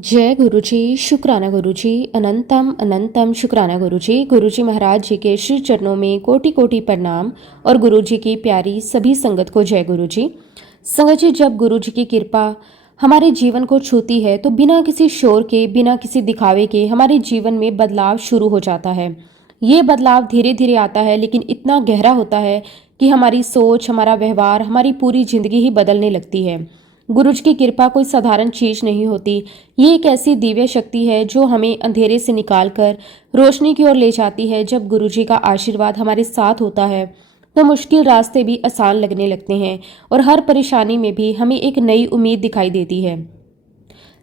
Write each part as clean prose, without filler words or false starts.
जय गुरुजी, शुक्राना गुरुजी, अनंतम अनंतम शुक्राना गुरुजी। गुरुजी महाराज जी के श्री चरणों में कोटि कोटि प्रणाम और गुरुजी की प्यारी सभी संगत को जय गुरुजी। संगत जी, जब गुरुजी की कृपा हमारे जीवन को छूती है तो बिना किसी शोर के, बिना किसी दिखावे के हमारे जीवन में बदलाव शुरू हो जाता है। ये बदलाव धीरे धीरे आता है, लेकिन इतना गहरा होता है कि हमारी सोच, हमारा व्यवहार, हमारी पूरी जिंदगी ही बदलने लगती है। गुरुजी की कृपा कोई साधारण चीज नहीं होती। ये एक ऐसी दिव्य शक्ति है जो हमें अंधेरे से निकालकर रोशनी की ओर ले जाती है। जब गुरुजी का आशीर्वाद हमारे साथ होता है तो मुश्किल रास्ते भी आसान लगने लगते हैं और हर परेशानी में भी हमें एक नई उम्मीद दिखाई देती है।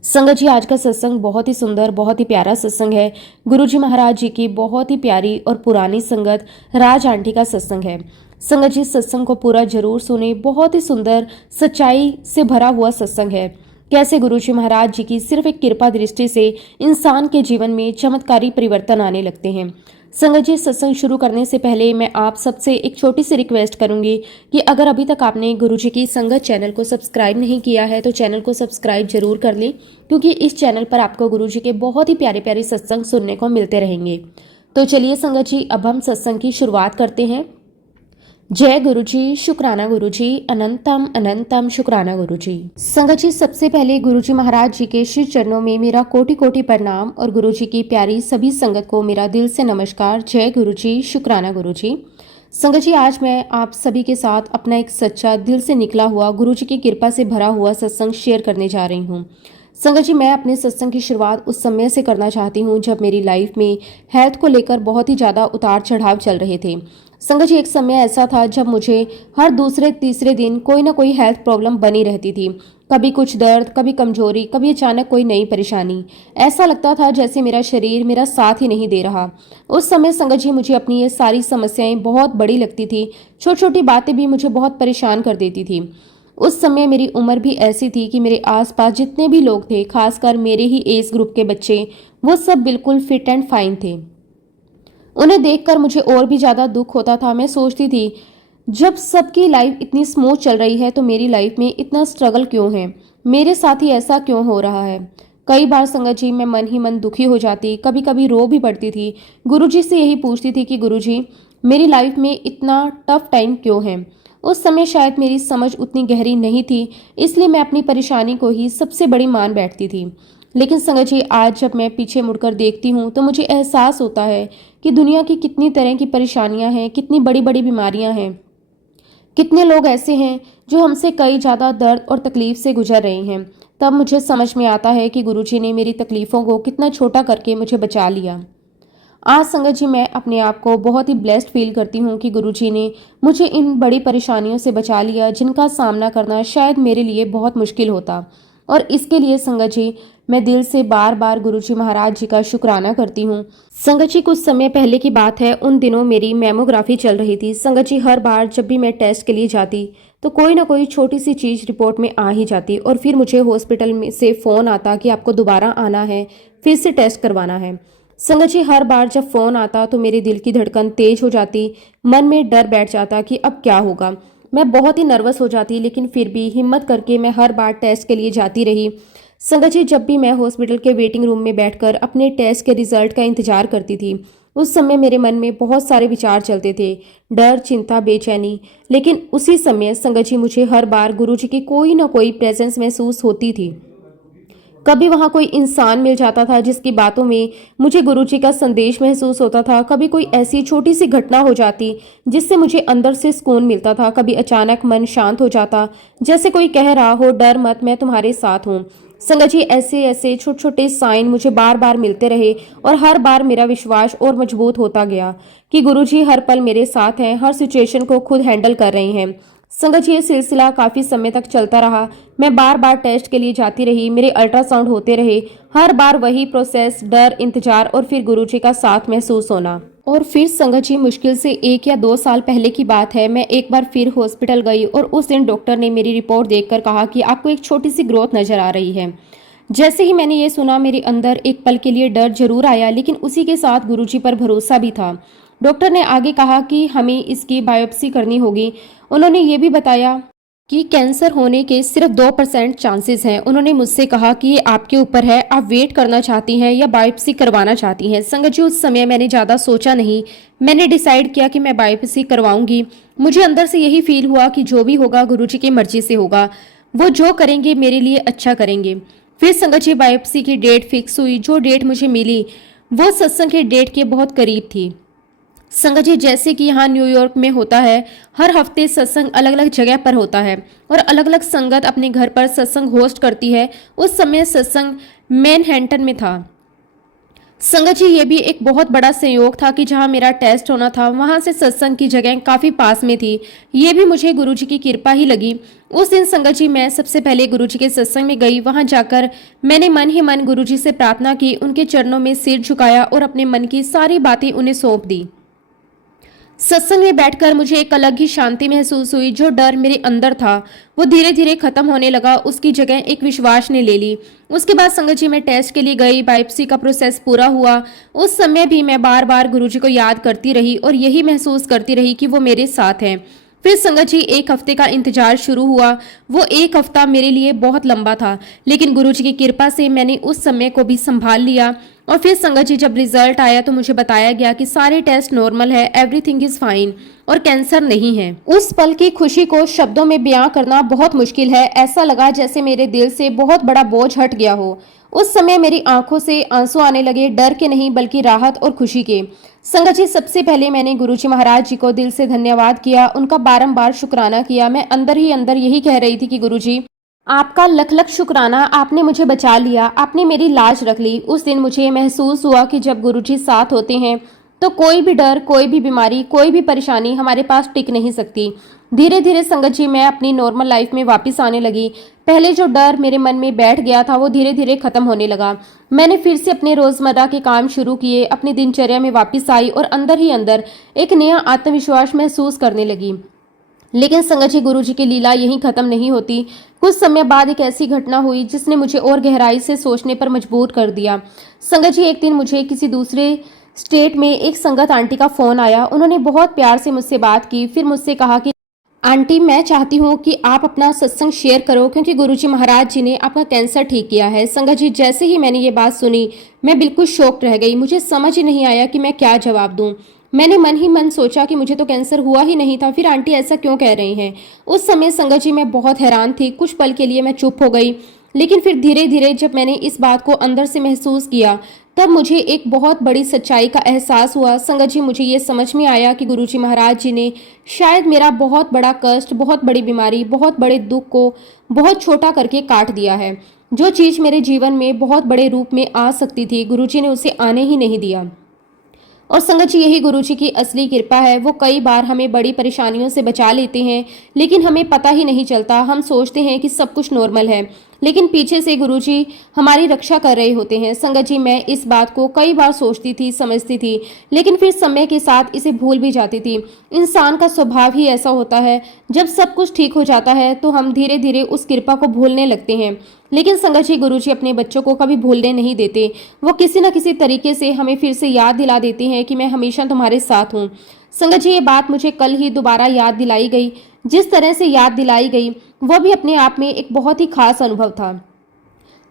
संगत जी, आज का सत्संग बहुत ही सुंदर, बहुत ही प्यारा सत्संग है। गुरुजी महाराज जी की बहुत ही प्यारी और पुरानी संगत राज आंटी का सत्संग है। संगत जी, सत्संग को पूरा जरूर सुने। बहुत ही सुंदर, सच्चाई से भरा हुआ सत्संग है। कैसे गुरुजी महाराज जी की सिर्फ एक कृपा दृष्टि से इंसान के जीवन में चमत्कारी परिवर्तन आने लगते हैं। संगत जी, सत्संग शुरू करने से पहले मैं आप सबसे एक छोटी सी रिक्वेस्ट करूंगी कि अगर अभी तक आपने गुरुजी की संगत चैनल को सब्सक्राइब नहीं किया है तो चैनल को सब्सक्राइब जरूर कर लें, क्योंकि इस चैनल पर आपको गुरुजी के बहुत ही प्यारे प्यारे सत्संग सुनने को मिलते रहेंगे। तो चलिए संगत जी, अब हम सत्संग की शुरुआत करते हैं। जय गुरुजी, शुक्राना गुरुजी, अनंतम अनंतम शुक्राना गुरुजी। संगत जी, सबसे पहले गुरुजी महाराज जी के श्री चरणों में मेरा कोटि कोटि प्रणाम और गुरुजी की प्यारी सभी संगत को मेरा दिल से नमस्कार। जय गुरुजी, शुक्राना गुरुजी। संगत जी, आज मैं आप सभी के साथ अपना एक सच्चा, दिल से निकला हुआ, गुरुजी की कृपा से भरा हुआ सत्संग शेयर करने जा रही हूँ। संगत जी, मैं अपने सत्संग की शुरुआत उस समय से करना चाहती हूँ जब मेरी लाइफ में हेल्थ को लेकर बहुत ही ज़्यादा उतार चढ़ाव चल रहे थे। संगत जी, एक समय ऐसा था जब मुझे हर दूसरे तीसरे दिन कोई ना कोई हेल्थ प्रॉब्लम बनी रहती थी। कभी कुछ दर्द, कभी कमजोरी, कभी अचानक कोई नई परेशानी। ऐसा लगता था जैसे मेरा शरीर मेरा साथ ही नहीं दे रहा। उस समय संगत जी, मुझे अपनी ये सारी समस्याएं बहुत बड़ी लगती थी। छोटी छोटी बातें भी मुझे बहुत परेशान कर देती थी। उस समय मेरी उम्र भी ऐसी थी कि मेरे आसपास जितने भी लोग थे, खासकर मेरे ही एज ग्रुप के बच्चे, वो सब बिल्कुल फिट एंड फाइन थे। उन्हें देखकर मुझे और भी ज़्यादा दुख होता था। मैं सोचती थी, जब सबकी लाइफ इतनी स्मूथ चल रही है तो मेरी लाइफ में इतना स्ट्रगल क्यों है, मेरे साथ ही ऐसा क्यों हो रहा है। कई बार संगत जी, मैं मन ही मन दुखी हो जाती, कभी कभी रो भी पड़ती थी। गुरुजी से यही पूछती थी कि गुरुजी, मेरी लाइफ में इतना टफ टाइम क्यों है। उस समय शायद मेरी समझ उतनी गहरी नहीं थी, इसलिए मैं अपनी परेशानी को ही सबसे बड़ी मान बैठती थी। लेकिन संगत जी, आज जब मैं पीछे मुड़कर देखती हूँ तो मुझे एहसास होता है कि दुनिया की कितनी तरह की परेशानियां हैं, कितनी बड़ी बड़ी बीमारियां हैं। कितने लोग ऐसे हैं जो हमसे कई ज़्यादा दर्द और तकलीफ से गुजर रहे हैं। तब मुझे समझ में आता है कि गुरुजी ने मेरी तकलीफ़ों को कितना छोटा करके मुझे बचा लिया। आज संगत जी, मैं अपने आप को बहुत ही ब्लेस्ड फील करती हूँ कि गुरुजी ने मुझे इन बड़ी परेशानियों से बचा लिया, जिनका सामना करना शायद मेरे लिए बहुत मुश्किल होता। और इसके लिए संगत जी, मैं दिल से बार बार गुरुजी महाराज जी का शुक्राना करती हूँ। संगत जी, कुछ समय पहले की बात है, उन दिनों मेरी मेमोग्राफी चल रही थी। संगत जी, हर बार जब भी मैं टेस्ट के लिए जाती तो कोई ना कोई छोटी सी चीज़ रिपोर्ट में आ ही जाती और फिर मुझे हॉस्पिटल में से फ़ोन आता कि आपको दोबारा आना है, फिर से टेस्ट करवाना है। संगत जी, हर बार जब फ़ोन आता तो मेरे दिल की धड़कन तेज हो जाती, मन में डर बैठ जाता कि अब क्या होगा। मैं बहुत ही नर्वस हो जाती, लेकिन फिर भी हिम्मत करके मैं हर बार टेस्ट के लिए जाती रही। संगत जी, जब भी मैं हॉस्पिटल के वेटिंग रूम में बैठकर अपने टेस्ट के रिजल्ट का इंतजार करती थी, उस समय मेरे मन में बहुत सारे विचार चलते थे, डर, चिंता, बेचैनी। लेकिन उसी समय संगत जी, मुझे हर बार गुरुजी की कोई ना कोई प्रेजेंस महसूस होती थी। कभी वहाँ कोई इंसान मिल जाता था जिसकी बातों में मुझे गुरुजी का संदेश महसूस होता था। कभी कोई ऐसी छोटी सी घटना हो जाती जिससे मुझे अंदर से सुकून मिलता था। कभी अचानक मन शांत हो जाता, जैसे कोई कह रहा हो, डर मत, मैं तुम्हारे साथ हूँ। संगत जी, ऐसे ऐसे छोटे छोटे साइन मुझे बार बार मिलते रहे और हर बार मेरा विश्वास और मजबूत होता गया कि गुरुजी हर पल मेरे साथ हैं, हर सिचुएशन को खुद हैंडल कर रहे हैं। संगत जी, ये सिलसिला काफ़ी समय तक चलता रहा। मैं बार बार टेस्ट के लिए जाती रही, मेरे अल्ट्रासाउंड होते रहे, हर बार वही प्रोसेस, डर, इंतजार और फिर गुरुजी का साथ महसूस होना। और फिर संगत जी, मुश्किल से 1 या 2 साल पहले की बात है, मैं एक बार फिर हॉस्पिटल गई और उस दिन डॉक्टर ने मेरी रिपोर्ट देखकर कहा कि आपको एक छोटी सी ग्रोथ नजर आ रही है। जैसे ही मैंने ये सुना, मेरे अंदर एक पल के लिए डर जरूर आया, लेकिन उसी के साथ गुरुजी पर भरोसा भी था। डॉक्टर ने आगे कहा कि हमें इसकी बायोप्सी करनी होगी। उन्होंने ये भी बताया कि कैंसर होने के सिर्फ 2% चांसेस हैं। उन्होंने मुझसे कहा कि ये आपके ऊपर है, आप वेट करना चाहती हैं या बायोप्सी करवाना चाहती हैं। संगत जी, उस समय मैंने ज़्यादा सोचा नहीं, मैंने डिसाइड किया कि मैं बायोप्सी करवाऊंगी। मुझे अंदर से यही फील हुआ कि जो भी होगा गुरुजी की मर्जी से होगा, वो जो करेंगे मेरे लिए अच्छा करेंगे। फिर संगत जी, बायोप्सी की डेट फिक्स हुई। जो डेट मुझे मिली वो सत्संग की डेट के बहुत करीब थी। संगत जी, जैसे कि यहाँ न्यूयॉर्क में होता है, हर हफ्ते सत्संग अलग अलग जगह पर होता है और अलग अलग संगत अपने घर पर सत्संग होस्ट करती है। उस समय सत्संग मैनहट्टन में था। संगत जी, ये भी एक बहुत बड़ा संयोग था कि जहाँ मेरा टेस्ट होना था वहां से सत्संग की जगह काफी पास में थी। ये भी मुझे गुरुजी की कृपा ही लगी। उस दिन संगत जी, मैं सबसे पहले गुरुजी के सत्संग में गई। वहां जाकर मैंने मन ही मन गुरुजी से प्रार्थना की, उनके चरणों में सिर झुकाया और अपने मन की सारी बातें उन्हें सौंप दी। सत्संग में बैठकर मुझे एक अलग ही शांति महसूस हुई। जो डर मेरे अंदर था वो धीरे धीरे खत्म होने लगा, उसकी जगह एक विश्वास ने ले ली। उसके बाद संगत जी, मैं टेस्ट के लिए गई। बायोप्सी का प्रोसेस पूरा हुआ। उस समय भी मैं बार बार गुरुजी को याद करती रही और यही महसूस करती रही कि वो मेरे साथ हैं। फिर संगत जी, एक हफ्ते का इंतजार शुरू हुआ। वो एक हफ्ता मेरे लिए बहुत लंबा था, लेकिन गुरुजी की कृपा से मैंने उस समय को भी संभाल लिया। और फिर संगत जी, जब रिजल्ट आया तो मुझे बताया गया कि सारे टेस्ट नॉर्मल है, एवरीथिंग इज फाइन और कैंसर नहीं है। उस पल की खुशी को शब्दों में बयां करना बहुत मुश्किल है। ऐसा लगा जैसे मेरे दिल से बहुत बड़ा बोझ हट गया हो। उस समय मेरी आंखों से आंसू आने लगे, डर के नहीं बल्कि राहत और खुशी के। संगत जी, सबसे पहले मैंने गुरुजी महाराज जी को दिल से धन्यवाद किया, उनका बारंबार शुक्राना किया। मैं अंदर ही अंदर यही कह रही थी कि गुरुजी, आपका लख लख शुक्राना, आपने मुझे बचा लिया, आपने मेरी लाज रख ली। उस दिन मुझे महसूस हुआ कि जब गुरुजी साथ होते हैं तो कोई भी डर, कोई भी बीमारी, कोई भी परेशानी हमारे पास टिक नहीं सकती। धीरे धीरे संगत जी, मैं अपनी नॉर्मल लाइफ में वापस आने लगी। पहले जो डर मेरे मन में बैठ गया था वो धीरे धीरे खत्म होने लगा। मैंने फिर से अपने रोजमर्रा के काम शुरू किए, अपनी दिनचर्या में वापस आई और अंदर ही अंदर एक नया आत्मविश्वास महसूस करने लगी। लेकिन संगत जी, गुरुजी की लीला यहीं खत्म नहीं होती। कुछ समय बाद एक ऐसी घटना हुई जिसने मुझे और गहराई से सोचने पर मजबूर कर दिया। संगत जी, एक दिन मुझे किसी दूसरे स्टेट में एक संगत आंटी का फोन आया। उन्होंने बहुत प्यार से मुझसे बात की, फिर मुझसे कहा कि आंटी, मैं चाहती हूँ कि आप अपना सत्संग शेयर करो क्योंकि गुरुजी महाराज जी ने आपका कैंसर ठीक किया है। संगत जी, जैसे ही मैंने ये बात सुनी मैं बिल्कुल शॉक्ड रह गई। मुझे समझ ही नहीं आया कि मैं क्या जवाब दूं। मैंने मन ही मन सोचा कि मुझे तो कैंसर हुआ ही नहीं था, फिर आंटी ऐसा क्यों कह रही हैं। उस समय संगत जी, मैं बहुत हैरान थी। कुछ पल के लिए मैं चुप हो गई, लेकिन फिर धीरे धीरे जब मैंने इस बात को अंदर से महसूस किया तब मुझे एक बहुत बड़ी सच्चाई का एहसास हुआ। संगत जी, मुझे ये समझ में आया कि गुरुजी महाराज जी ने शायद मेरा बहुत बड़ा कष्ट, बहुत बड़ी बीमारी, बहुत बड़े दुख को बहुत छोटा करके काट दिया है। जो चीज़ मेरे जीवन में बहुत बड़े रूप में आ सकती थी, गुरुजी ने उसे आने ही नहीं दिया। और संगत जी, यही गुरुजी की असली कृपा है। वो कई बार हमें बड़ी परेशानियों से बचा लेते हैं, लेकिन हमें पता ही नहीं चलता। हम सोचते हैं कि सब कुछ नॉर्मल है, लेकिन पीछे से गुरुजी हमारी रक्षा कर रहे होते हैं। संगत जी, मैं इस बात को कई बार सोचती थी, समझती थी, लेकिन फिर समय के साथ इसे भूल भी जाती थी। इंसान का स्वभाव ही ऐसा होता है, जब सब कुछ ठीक हो जाता है तो हम धीरे धीरे उस कृपा को भूलने लगते हैं। लेकिन संगत जी, गुरुजी अपने बच्चों को कभी भूलने नहीं देते। वो किसी न किसी तरीके से हमें फिर से याद दिला देते हैं कि मैं हमेशा तुम्हारे साथ हूँ। संगत जी, ये बात मुझे कल ही दोबारा याद दिलाई गई। जिस तरह से याद दिलाई गई वह भी अपने आप में एक बहुत ही खास अनुभव था।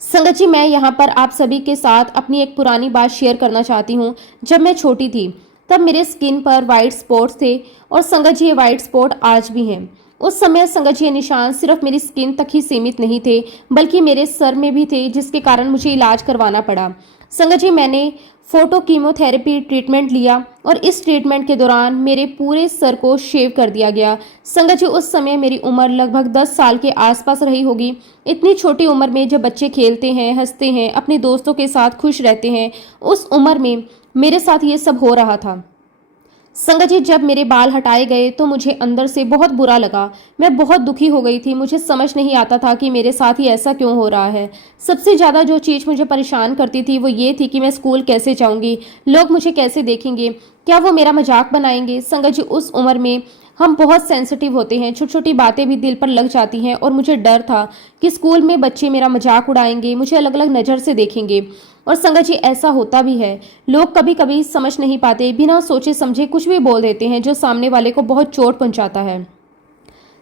संगत जी, मैं यहाँ पर आप सभी के साथ अपनी एक पुरानी बात शेयर करना चाहती हूँ। जब मैं छोटी थी तब मेरे स्किन पर वाइट स्पॉट्स थे और संगत जी, ये वाइट स्पॉट आज भी हैं। उस समय संगत जी, ये निशान सिर्फ मेरी स्किन तक ही सीमित नहीं थे बल्कि मेरे सर में भी थे, जिसके कारण मुझे इलाज करवाना पड़ा। संगत जी, मैंने फोटो कीमोथेरेपी ट्रीटमेंट लिया और इस ट्रीटमेंट के दौरान मेरे पूरे सर को शेव कर दिया गया। संगत जी, उस समय मेरी उम्र लगभग 10 साल के आसपास रही होगी। इतनी छोटी उम्र में जब बच्चे खेलते हैं, हंसते हैं, अपने दोस्तों के साथ खुश रहते हैं, उस उम्र में मेरे साथ ये सब हो रहा था। संगत जी, जब मेरे बाल हटाए गए तो मुझे अंदर से बहुत बुरा लगा। मैं बहुत दुखी हो गई थी। मुझे समझ नहीं आता था कि मेरे साथ ही ऐसा क्यों हो रहा है। सबसे ज़्यादा जो चीज़ मुझे परेशान करती थी वो ये थी कि मैं स्कूल कैसे जाऊंगी, लोग मुझे कैसे देखेंगे, क्या वो मेरा मजाक बनाएंगे। संगत जी, उस उम्र में हम बहुत सेंसिटिव होते हैं, छोटी छोटी बातें भी दिल पर लग जाती हैं और मुझे डर था कि स्कूल में बच्चे मेरा मजाक उड़ाएंगे, मुझे अलग अलग नज़र से देखेंगे। और संगत जी, ऐसा होता भी है। लोग कभी कभी समझ नहीं पाते, बिना सोचे समझे कुछ भी बोल देते हैं जो सामने वाले को बहुत चोट पहुंचाता है।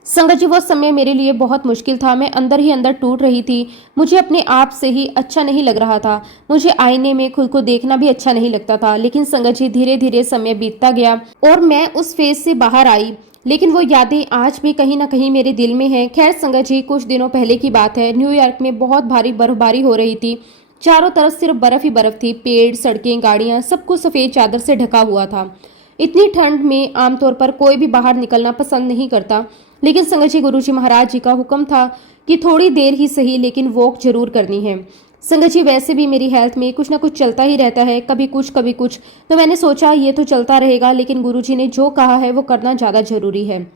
संगत जी वो समय मेरे लिए बहुत मुश्किल था। मैं अंदर ही अंदर टूट रही थी। मुझे अपने आप से ही अच्छा नहीं लग रहा था। मुझे आईने में खुद को देखना भी अच्छा नहीं लगता था। लेकिन संगत जी धीरे धीरे समय बीतता गया और मैं उस फेज से बाहर आई। लेकिन वो यादें आज भी कहीं ना कहीं मेरे दिल में हैं। खैर संगत जी कुछ दिनों पहले की बात है। न्यूयॉर्क में बहुत भारी बर्फबारी हो रही थी। चारों तरफ सिर्फ बर्फ ही बर्फ थी। पेड़, सड़कें, गाड़ियां, सब कुछ सफेद चादर से ढका हुआ था। इतनी ठंड में आमतौर पर कोई भी बाहर निकलना पसंद नहीं करता। लेकिन संगत जी गुरुजी महाराज जी का हुक्म था कि थोड़ी देर ही सही लेकिन वॉक जरूर करनी है। संगत जी वैसे भी मेरी हेल्थ में कुछ ना कुछ चलता ही रहता है, कभी कुछ। तो मैंने सोचा ये तो चलता रहेगा, लेकिन गुरुजी ने जो कहा है वो करना ज़्यादा जरूरी है।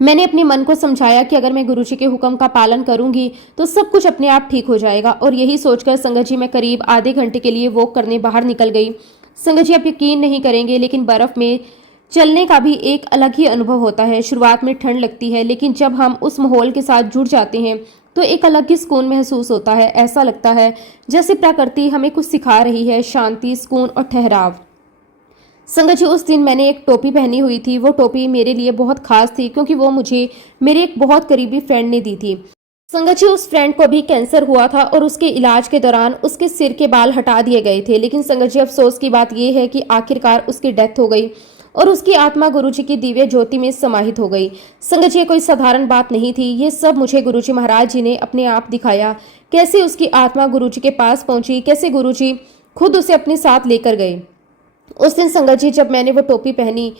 मैंने अपने मन को समझाया कि अगर मैं गुरुजी के हुक्म का पालन करूंगी तो सब कुछ अपने आप ठीक हो जाएगा। और यही सोचकर संगत जी मैं करीब आधे घंटे के लिए वॉक करने बाहर निकल गई। संगत जी आप यकीन नहीं करेंगे, लेकिन बर्फ में चलने का भी एक अलग ही अनुभव होता है। शुरुआत में ठंड लगती है, लेकिन जब हम उस माहौल के साथ जुड़ जाते हैं तो एक अलग ही सुकून महसूस होता है। ऐसा लगता है जैसे प्रकृति हमें कुछ सिखा रही है, शांति, सुकून और ठहराव। संगत जी उस दिन मैंने एक टोपी पहनी हुई थी। वो टोपी मेरे लिए बहुत खास थी क्योंकि वो मुझे मेरे एक बहुत करीबी फ्रेंड ने दी थी। संगत जी उस फ्रेंड को भी कैंसर हुआ था और उसके इलाज के दौरान उसके सिर के बाल हटा दिए गए थे। लेकिन संगत जी अफसोस की बात यह है कि आखिरकार उसकी डेथ हो गई और उसकी आत्मा गुरुजी की दिव्य ज्योति में समाहित हो गई। संगत जी कोई साधारण बात नहीं थी। ये सब मुझे गुरुजी महाराज जी ने अपने आप दिखाया। कैसे उसकी आत्मा गुरुजी के पास पहुंची, कैसे गुरुजी खुद उसे अपने साथ लेकर गए। उस दिन संगत जी जब मैंने वो टोपी पहनी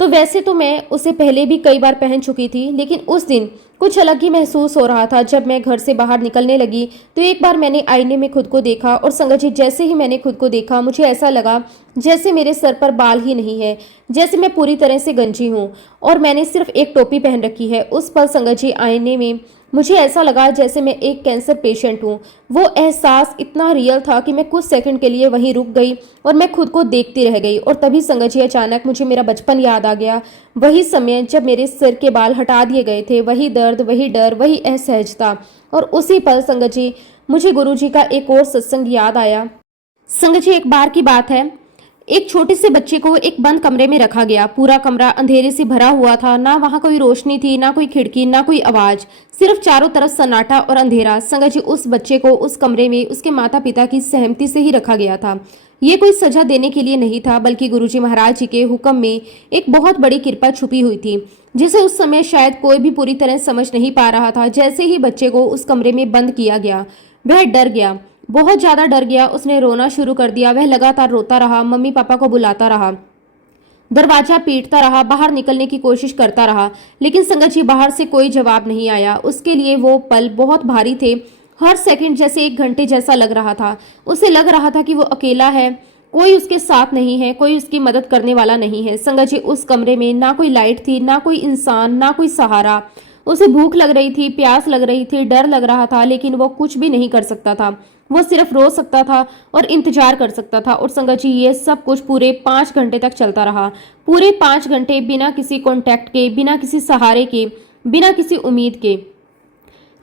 तो वैसे तो मैं उसे पहले भी कई बार पहन चुकी थी, लेकिन उस दिन कुछ अलग ही महसूस हो रहा था। जब मैं घर से बाहर निकलने लगी तो एक बार मैंने आईने में खुद को देखा और संगत जी जैसे ही मैंने खुद को देखा मुझे ऐसा लगा जैसे मेरे सर पर बाल ही नहीं है, जैसे मैं पूरी तरह से गंजी हूँ और मैंने सिर्फ एक टोपी पहन रखी है। उस पल संगत जी आईने में मुझे ऐसा लगा जैसे मैं एक कैंसर पेशेंट हूँ। वो एहसास इतना रियल था कि मैं कुछ सेकंड के लिए वहीं रुक गई और मैं खुद को देखती रह गई। और तभी संगत जी अचानक मुझे मेरा बचपन याद आ गया। वही समय जब मेरे सिर के बाल हटा दिए गए थे, वही दर्द, वही डर, वही असहजता। और उसी पल संगत जी मुझे गुरु जी का एक और सत्संग याद आया। संगत जी एक बार की बात है, एक छोटे से बच्चे को एक बंद कमरे में रखा गया। पूरा कमरा अंधेरे से भरा हुआ था। ना वहां कोई रोशनी थी, ना कोई खिड़की, ना कोई आवाज, सिर्फ चारों तरफ सन्नाटा और अंधेरा। संगत जी उस बच्चे को उस कमरे में उसके माता पिता की सहमति से ही रखा गया था। ये कोई सजा देने के लिए नहीं था, बल्कि गुरुजी महाराज जी के हुक्म में एक बहुत बड़ी कृपा छुपी हुई थी, जिसे उस समय शायद कोई भी पूरी तरह समझ नहीं पा रहा था। जैसे ही बच्चे को उस कमरे में बंद किया गया वह डर गया, बहुत ज्यादा डर गया। उसने रोना शुरू कर दिया। वह लगातार रोता रहा, मम्मी पापा को बुलाता रहा, दरवाजा पीटता रहा, बाहर निकलने की कोशिश करता रहा। लेकिन संगत जी बाहर से कोई जवाब नहीं आया। उसके लिए वो पल बहुत भारी थे। हर सेकंड जैसे एक घंटे जैसा लग रहा था। उसे लग रहा था कि वो अकेला है, कोई उसके साथ नहीं है, कोई उसकी मदद करने वाला नहीं है। संगत जी उस कमरे में ना कोई लाइट थी, ना कोई इंसान, ना कोई सहारा। उसे भूख लग रही थी, प्यास लग रही थी, डर लग रहा था, लेकिन वो कुछ भी नहीं कर सकता था। वो सिर्फ रो सकता था और इंतजार कर सकता था। और संगत जी ये सब कुछ पूरे 5 घंटे तक चलता रहा। पूरे 5 घंटे बिना किसी कॉन्टैक्ट के, बिना किसी सहारे के, बिना किसी उम्मीद के।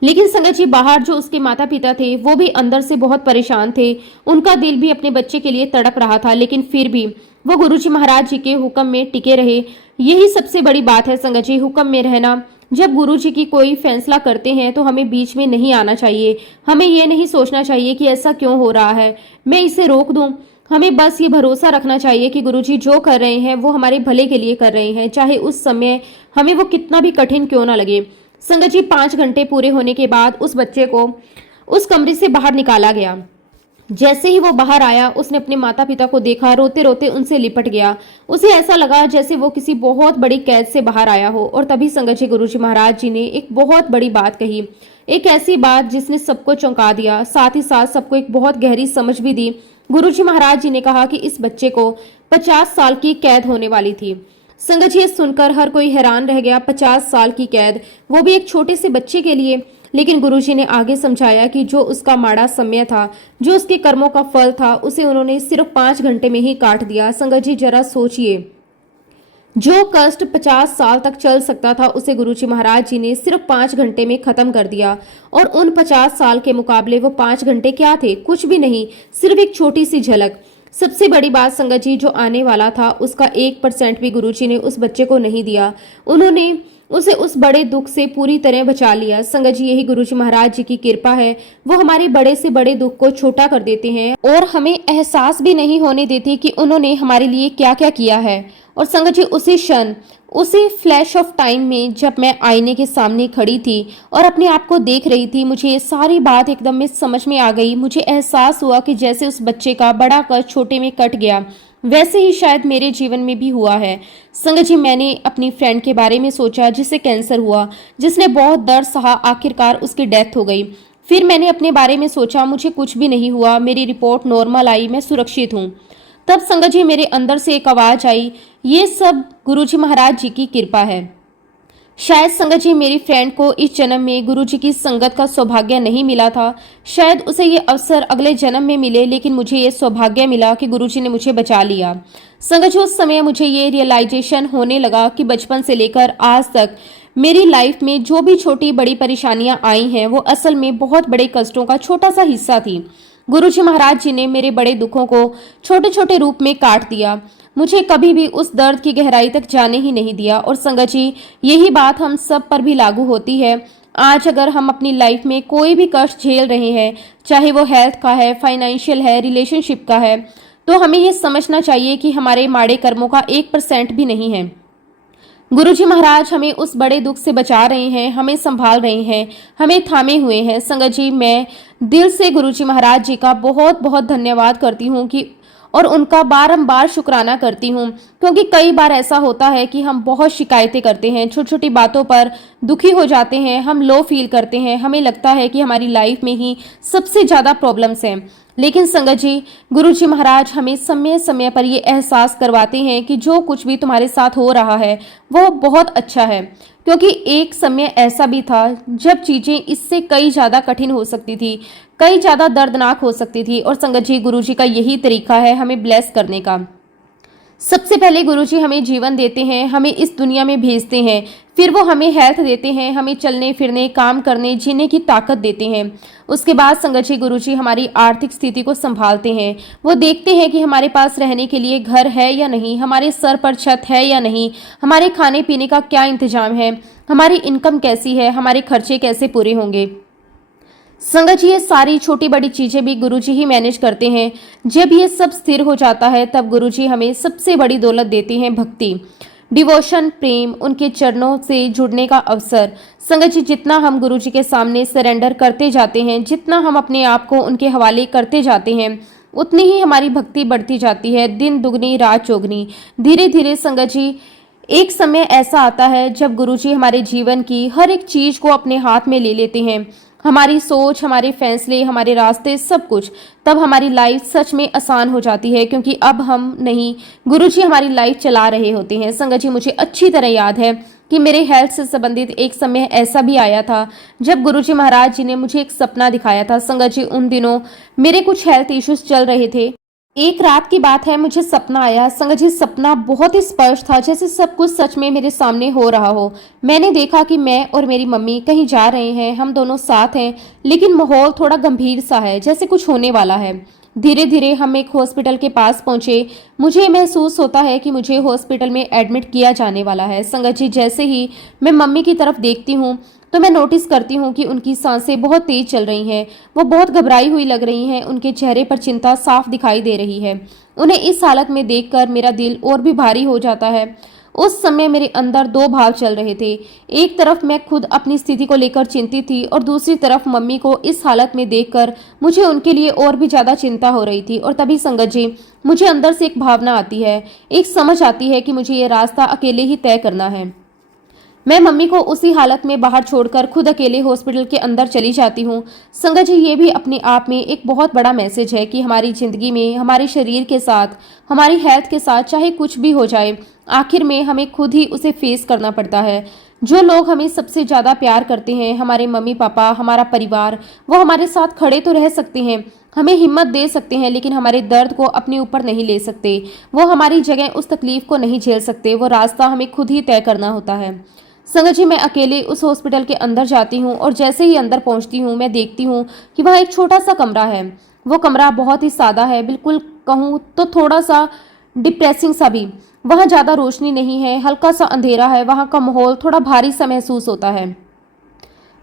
लेकिन संगत जी बाहर जो उसके माता पिता थे वो भी अंदर से बहुत परेशान थे। उनका दिल भी अपने बच्चे के लिए तड़प रहा था, लेकिन फिर भी वो गुरुजी महाराज जी के हुक्म में टिके रहे। यही सबसे बड़ी बात है संगत जी, हुक्म में रहना। जब गुरुजी की कोई फैसला करते हैं तो हमें बीच में नहीं आना चाहिए। हमें ये नहीं सोचना चाहिए कि ऐसा क्यों हो रहा है, मैं इसे रोक दूं। हमें बस ये भरोसा रखना चाहिए कि गुरुजी जो कर रहे हैं वो हमारे भले के लिए कर रहे हैं, चाहे उस समय हमें वो कितना भी कठिन क्यों ना लगे। संगत जी 5 घंटे पूरे होने के बाद उस बच्चे को उस कमरे से बाहर निकाला गया। जैसे ही वो बाहर आया उसने अपने माता पिता को देखा, रोते रोते उनसे लिपट गया। उसे ऐसा लगा जैसे वो किसी बहुत बड़ी कैद से बाहर आया हो। और तभी संगत जी गुरुजी महाराज जी ने एक बहुत बड़ी बात कही, एक ऐसी बात जिसने सबको चौंका दिया, साथ ही साथ सबको एक बहुत गहरी समझ भी दी। गुरुजी महाराज जी ने कहा कि इस बच्चे को 50 साल की कैद होने वाली थी। संगत जी सुनकर हर कोई हैरान रह गया। 50 साल की कैद, वो भी एक छोटे से बच्चे के लिए। लेकिन गुरुजी ने आगे समझाया कि जो उसका माड़ा समय था, जो उसके कर्मों का फल था, उसे उन्होंने सिर्फ 5 घंटे में ही काट दिया। संगत जी जरा सोचिए, जो कष्ट 50 साल तक चल सकता था उसे गुरुजी महाराज जी ने सिर्फ 5 घंटे में खत्म कर दिया। और उन 50 साल के मुकाबले वो 5 घंटे क्या थे, कुछ भी नहीं, सिर्फ एक छोटी सी झलक। सबसे बड़ी बात संगत जी, जो आने वाला था उसका 1% भी गुरुजी ने उस बच्चे को नहीं दिया। उन्होंने उसे उस बड़े दुख से पूरी तरह बचा लिया। संगत जी, यही गुरुजी महाराज जी की कृपा है। वो हमारे बड़े से बड़े दुख को छोटा कर देते हैं और हमें एहसास भी नहीं होने देते कि उन्होंने हमारे लिए क्या क्या किया है। और संगत जी, उसी क्षण, उसी फ्लैश ऑफ टाइम में जब मैं आईने के सामने खड़ी थी और अपने आप को देख रही थी, मुझे ये सारी बात एकदम में समझ में आ गई। मुझे एहसास हुआ कि जैसे उस बच्चे का बड़ा कर छोटे में कट गया, वैसे ही शायद मेरे जीवन में भी हुआ है। संगत जी, मैंने अपनी फ्रेंड के बारे में सोचा जिसे कैंसर हुआ, जिसने बहुत दर्द सहा, आखिरकार उसकी डेथ हो गई। फिर मैंने अपने बारे में सोचा, मुझे कुछ भी नहीं हुआ, मेरी रिपोर्ट नॉर्मल आई, मैं सुरक्षित हूँ। तब संगत जी, मेरे अंदर से एक आवाज आई, ये सब गुरुजी महाराज जी की कृपा है। शायद संगत जी, मेरी फ्रेंड को इस जन्म में गुरुजी की संगत का सौभाग्य नहीं मिला था। शायद उसे ये अवसर अगले जन्म में मिले, लेकिन मुझे ये सौभाग्य मिला कि गुरुजी ने मुझे बचा लिया। संगत जी, उस समय मुझे ये रियलाइजेशन होने लगा कि बचपन से लेकर आज तक मेरी लाइफ में जो भी छोटी बड़ी परेशानियां आई हैं, वो असल में बहुत बड़े कष्टों का छोटा सा हिस्सा थी। गुरुजी महाराज जी ने मेरे बड़े दुखों को छोटे छोटे रूप में काट दिया, मुझे कभी भी उस दर्द की गहराई तक जाने ही नहीं दिया। और संगत जी, यही बात हम सब पर भी लागू होती है। आज अगर हम अपनी लाइफ में कोई भी कष्ट झेल रहे हैं, चाहे वो हेल्थ का है, फाइनेंशियल है, रिलेशनशिप का है, तो हमें ये समझना चाहिए कि हमारे माड़े कर्मों का 1% भी नहीं है। गुरुजी महाराज हमें उस बड़े दुख से बचा रहे हैं, हमें संभाल रहे हैं, हमें थामे हुए हैं। संगत जी, मैं दिल से गुरुजी महाराज जी का बहुत बहुत धन्यवाद करती हूँ कि और उनका बारंबार शुक्राना करती हूँ, क्योंकि कई बार ऐसा होता है कि हम बहुत शिकायतें करते हैं, छोटी छोटी बातों पर दुखी हो जाते हैं, हम लो फील करते हैं, हमें लगता है कि हमारी लाइफ में ही सबसे ज़्यादा प्रॉब्लम्स हैं। लेकिन संगत जी, गुरुजी महाराज हमें समय समय पर ये एहसास करवाते हैं कि जो कुछ भी तुम्हारे साथ हो रहा है वो बहुत अच्छा है, क्योंकि एक समय ऐसा भी था जब चीज़ें इससे कई ज़्यादा कठिन हो सकती थी, कई ज़्यादा दर्दनाक हो सकती थी। और संगत जी, गुरुजी का यही तरीका है हमें ब्लेस करने का। सबसे पहले गुरुजी हमें जीवन देते हैं, हमें इस दुनिया में भेजते हैं, फिर वो हमें हेल्थ देते हैं, हमें चलने फिरने, काम करने, जीने की ताकत देते हैं। उसके बाद संगत जी, गुरुजी हमारी आर्थिक स्थिति को संभालते हैं। वो देखते हैं कि हमारे पास रहने के लिए घर है या नहीं, हमारे सर पर छत है या नहीं, हमारे खाने पीने का क्या इंतजाम है, हमारी इनकम कैसी है, हमारे खर्चे कैसे पूरे होंगे। संगत जी, ये सारी छोटी बड़ी चीजें भी गुरुजी ही मैनेज करते हैं। जब ये सब स्थिर हो जाता है, तब गुरुजी हमें सबसे बड़ी दौलत देते हैं, भक्ति, डिवोशन, प्रेम, उनके चरणों से जुड़ने का अवसर। संगत जी, जितना हम गुरुजी के सामने सरेंडर करते जाते हैं, जितना हम अपने आप को उनके हवाले करते जाते हैं, उतनी ही हमारी भक्ति बढ़ती जाती है, दिन दुगनी रात चौगनी। धीरे धीरे संगत जी, एक समय ऐसा आता है जब गुरुजी हमारे जीवन की हर एक चीज को अपने हाथ में ले लेते हैं, हमारी सोच, हमारे फैसले, हमारे रास्ते, सब कुछ। तब हमारी लाइफ सच में आसान हो जाती है, क्योंकि अब हम नहीं, गुरुजी हमारी लाइफ चला रहे होते हैं। संगत जी, मुझे अच्छी तरह याद है कि मेरे हेल्थ से संबंधित एक समय ऐसा भी आया था जब गुरुजी महाराज जी ने मुझे एक सपना दिखाया था। संगत जी, उन दिनों मेरे कुछ हेल्थ इश्यूज चल रहे थे। एक रात की बात है, मुझे सपना आया। संगत जी, सपना बहुत ही स्पष्ट था, जैसे सब कुछ सच में मेरे सामने हो रहा हो। मैंने देखा कि मैं और मेरी मम्मी कहीं जा रहे हैं, हम दोनों साथ हैं, लेकिन माहौल थोड़ा गंभीर सा है, जैसे कुछ होने वाला है। धीरे धीरे हम एक हॉस्पिटल के पास पहुंचे। मुझे महसूस होता है कि मुझे हॉस्पिटल में एडमिट किया जाने वाला है। संगत जी, जैसे ही मैं मम्मी की तरफ देखती हूँ तो मैं नोटिस करती हूँ कि उनकी सांसें बहुत तेज चल रही हैं, वो बहुत घबराई हुई लग रही हैं, उनके चेहरे पर चिंता साफ दिखाई दे रही है। उन्हें इस हालत में देखकर मेरा दिल और भी भारी हो जाता है। उस समय मेरे अंदर दो भाव चल रहे थे। एक तरफ मैं खुद अपनी स्थिति को लेकर चिंतित थी और दूसरी तरफ मम्मी को इस हालत में देखकर मुझे उनके लिए और भी ज्यादा चिंता हो रही थी। और तभी संगत जी, मुझे अंदर से एक भावना आती है, एक समझ आती है कि मुझे ये रास्ता अकेले ही तय करना है। मैं मम्मी को उसी हालत में बाहर छोड़कर खुद अकेले हॉस्पिटल के अंदर चली जाती हूँ। संगत जी, ये भी अपने आप में एक बहुत बड़ा मैसेज है कि हमारी जिंदगी में हमारे शरीर के साथ, हमारी हेल्थ के साथ चाहे कुछ भी हो जाए, आखिर में हमें खुद ही उसे फेस करना पड़ता है। जो लोग हमें सबसे ज़्यादा प्यार करते हैं, हमारे मम्मी पापा, हमारा परिवार, वो हमारे साथ खड़े तो रह सकते हैं, हमें हिम्मत दे सकते हैं, लेकिन हमारे दर्द को अपने ऊपर नहीं ले सकते। वो हमारी जगह उस तकलीफ को नहीं झेल सकते। वो रास्ता हमें खुद ही तय करना होता है। संगत जी, मैं अकेले उस हॉस्पिटल के अंदर जाती हूँ और जैसे ही अंदर पहुँचती हूँ, मैं देखती हूँ कि वहाँ एक छोटा सा कमरा है। वो कमरा बहुत ही सादा है, बिल्कुल कहूँ तो थोड़ा सा डिप्रेसिंग सा भी। वहाँ ज़्यादा रोशनी नहीं है, हल्का सा अंधेरा है, वहाँ का माहौल थोड़ा भारी सा महसूस होता है।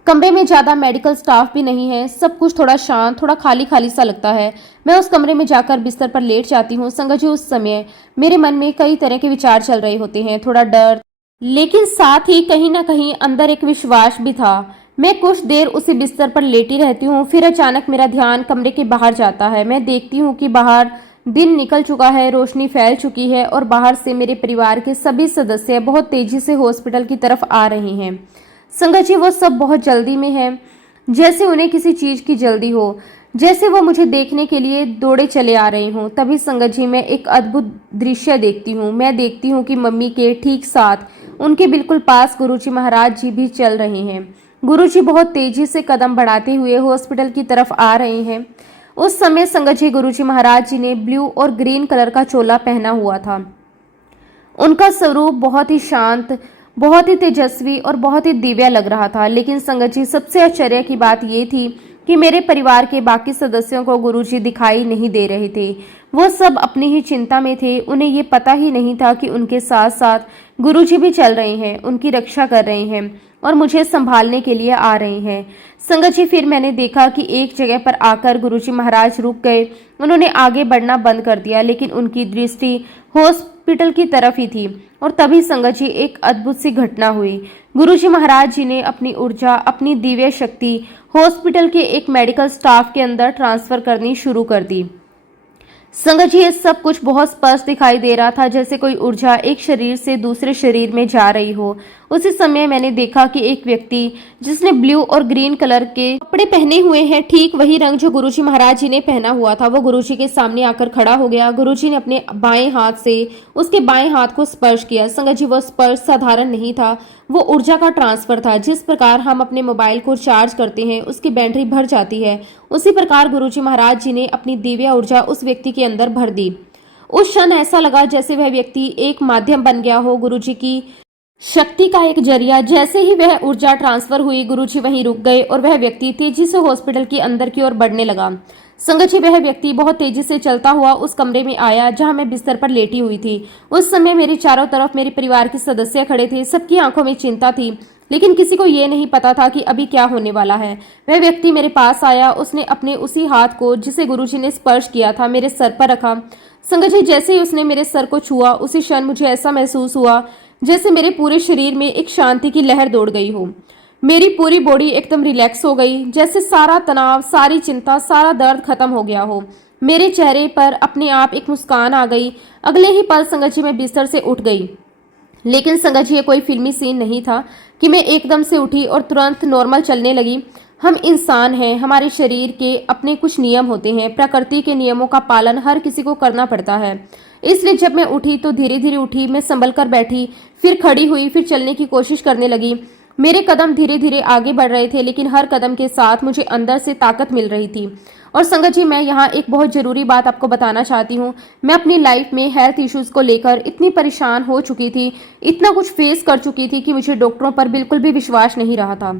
कमरे में ज़्यादा मेडिकल स्टाफ भी नहीं है, सब कुछ थोड़ा शांत, थोड़ा खाली खाली सा लगता है। मैं उस कमरे में जाकर बिस्तर पर लेट जाती हूँ। संगत जी, उस समय मेरे मन में कई तरह के विचार चल रहे होते हैं, थोड़ा डर, लेकिन साथ ही कहीं ना कहीं अंदर एक विश्वास भी था। मैं कुछ देर उसी बिस्तर पर लेटी रहती हूँ, फिर अचानक मेरा ध्यान कमरे के बाहर जाता है। मैं देखती हूँ कि बाहर दिन निकल चुका है, रोशनी फैल चुकी है और बाहर से मेरे परिवार के सभी सदस्य बहुत तेजी से हॉस्पिटल की तरफ आ रहे हैं। संगत जी, वो सब बहुत जल्दी में है, जैसे उन्हें किसी चीज की जल्दी हो, जैसे वो मुझे देखने के लिए दौड़े चले आ रहे हों। तभी संगत जी, मैं एक अद्भुत दृश्य देखती हूँ। मैं देखती हूँ कि मम्मी के ठीक साथ उनके बिल्कुल पास गुरुजी महाराज जी भी चल रहे हैं। गुरुजी बहुत तेजी से कदम बढ़ाते हुए हॉस्पिटल की तरफ आ रहे हैं। उस समय संगत जी, गुरुजी महाराज जी ने ब्लू और ग्रीन कलर का चोला पहना हुआ था। उनका स्वरूप बहुत ही शांत, बहुत ही तेजस्वी और बहुत ही दिव्य लग रहा था। लेकिन संगत जी, सबसे आश्चर्य की बात यह थी कि मेरे परिवार के बाकी सदस्यों को गुरुजी दिखाई नहीं दे रहे थे। वो सब अपनी ही चिंता में थे। उन्हें ये पता ही नहीं था कि उनके साथ साथ गुरुजी भी चल रहे हैं, उनकी रक्षा कर रहे हैं और मुझे संभालने के लिए आ रहे हैं। संगत जी, फिर मैंने देखा कि एक जगह पर आकर गुरुजी महाराज रुक गए। उन्होंने आगे बढ़ना बंद कर दिया, लेकिन उनकी दृष्टि हॉस्पिटल की तरफ ही थी। और तभी संगत जी, एक अद्भुत सी घटना हुई। गुरुजी महाराज जी ने अपनी ऊर्जा, अपनी दिव्य शक्ति हॉस्पिटल के एक मेडिकल स्टाफ के अंदर ट्रांसफर करनी शुरू कर दी। संगत जी, ये सब कुछ बहुत स्पष्ट दिखाई दे रहा था, जैसे कोई ऊर्जा एक शरीर से दूसरे शरीर में जा रही हो। उसी समय मैंने देखा कि एक व्यक्ति जिसने ब्लू और ग्रीन कलर के कपड़े पहने हुए हैं, ठीक वही रंग जो गुरुजी महाराज जी ने पहना हुआ था, वो गुरुजी के सामने आकर खड़ा हो गया। गुरुजी ने अपने बाएं हाथ से उसके बाएं हाथ को स्पर्श किया। संगत जी, वो स्पर्श साधारण नहीं था, वो ऊर्जा का ट्रांसफर था। जिस प्रकार हम अपने मोबाइल को चार्ज करते हैं, उसकी बैटरी भर जाती है, उसी प्रकार गुरुजी महाराज जी ने अपनी दिव्य ऊर्जा उस व्यक्ति के अंदर भर दी। उस क्षण ऐसा लगा जैसे वह व्यक्ति एक माध्यम बन गया हो, गुरुजी की शक्ति का एक जरिया। जैसे ही वह ऊर्जा ट्रांसफर हुई, गुरुजी वहीं रुक गए और वह व्यक्ति तेजी से हॉस्पिटल के अंदर की ओर बढ़ने लगा। संगत जी, वह व्यक्ति बहुत तेजी से चलता हुआ उस कमरे में आया जहां मैं बिस्तर पर लेटी हुई थी। उस समय मेरे चारों तरफ मेरे परिवार के सदस्य खड़े थे। सबकी आंखों में चिंता थी, लेकिन किसी को यह नहीं पता था कि अभी क्या होने वाला है। वह व्यक्ति मेरे पास आया। उसने अपने उसी हाथ को जिसे गुरुजी ने स्पर्श किया था मेरे सर पर रखा। संगत जी, जैसे ही उसने मेरे सर को छुआ, उसी क्षण मुझे ऐसा महसूस हुआ जैसे मेरे पूरे शरीर में एक शांति की लहर दौड़ गई हो। मेरी पूरी बॉडी एकदम रिलैक्स हो गई, जैसे सारा तनाव, सारी चिंता, सारा दर्द खत्म हो गया हो। मेरे चेहरे पर अपने आप एक मुस्कान आ गई। अगले ही पल संगत जी, मैं बिस्तर से उठ गई। लेकिन संगत जी, ये कोई फिल्मी सीन नहीं था कि मैं एकदम से उठी और तुरंत नॉर्मल चलने लगी। हम इंसान हैं, हमारे शरीर के अपने कुछ नियम होते हैं। प्रकृति के नियमों का पालन हर किसी को करना पड़ता है। इसलिए जब मैं उठी तो धीरे धीरे उठी, मैं संभल कर बैठी, फिर खड़ी हुई, फिर चलने की कोशिश करने लगी। मेरे कदम धीरे धीरे आगे बढ़ रहे थे, लेकिन हर कदम के साथ मुझे अंदर से ताकत मिल रही थी। और संगत जी, मैं यहाँ एक बहुत ज़रूरी बात आपको बताना चाहती हूँ। मैं अपनी लाइफ में हेल्थ इश्यूज़ को लेकर इतनी परेशान हो चुकी थी, इतना कुछ फेस कर चुकी थी कि मुझे डॉक्टरों पर बिल्कुल भी विश्वास नहीं रहा था।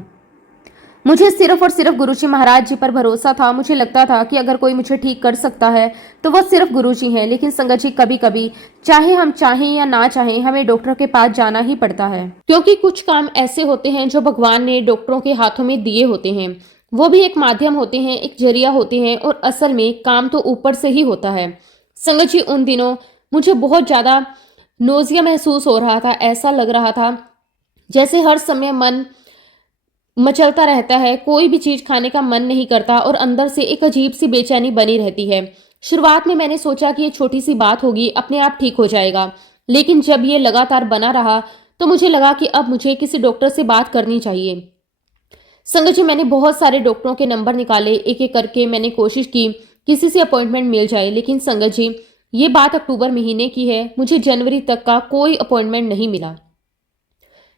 मुझे सिर्फ और सिर्फ गुरुजी महाराज जी पर भरोसा था। मुझे लगता था कि अगर कोई मुझे ठीक कर सकता है तो वो सिर्फ गुरुजी हैं। लेकिन संगत जी, कभी कभी चाहे हम चाहें या ना चाहें, हमें डॉक्टर के पास जाना ही पड़ता है, क्योंकि कुछ काम ऐसे होते हैं जो भगवान ने डॉक्टरों के हाथों में दिए होते हैं। वो भी एक माध्यम होते हैं, एक जरिया होते हैं, और असल में काम तो ऊपर से ही होता है। संगत जी, उन दिनों मुझे बहुत ज्यादा नोजिया महसूस हो रहा था। ऐसा लग रहा था जैसे हर समय मन मचलता रहता है, कोई भी चीज खाने का मन नहीं करता और अंदर से एक अजीब सी बेचैनी बनी रहती है। शुरुआत में मैंने सोचा कि ये छोटी सी बात होगी, अपने आप ठीक हो जाएगा। लेकिन जब ये लगातार बना रहा तो मुझे लगा कि अब मुझे किसी डॉक्टर से बात करनी चाहिए। संगत जी, मैंने बहुत सारे डॉक्टरों के नंबर निकाले, एक एक करके मैंने कोशिश की किसी से अपॉइंटमेंट मिल जाए। लेकिन संगत जी, ये बात अक्टूबर महीने की है, मुझे जनवरी तक का कोई अपॉइंटमेंट नहीं मिला।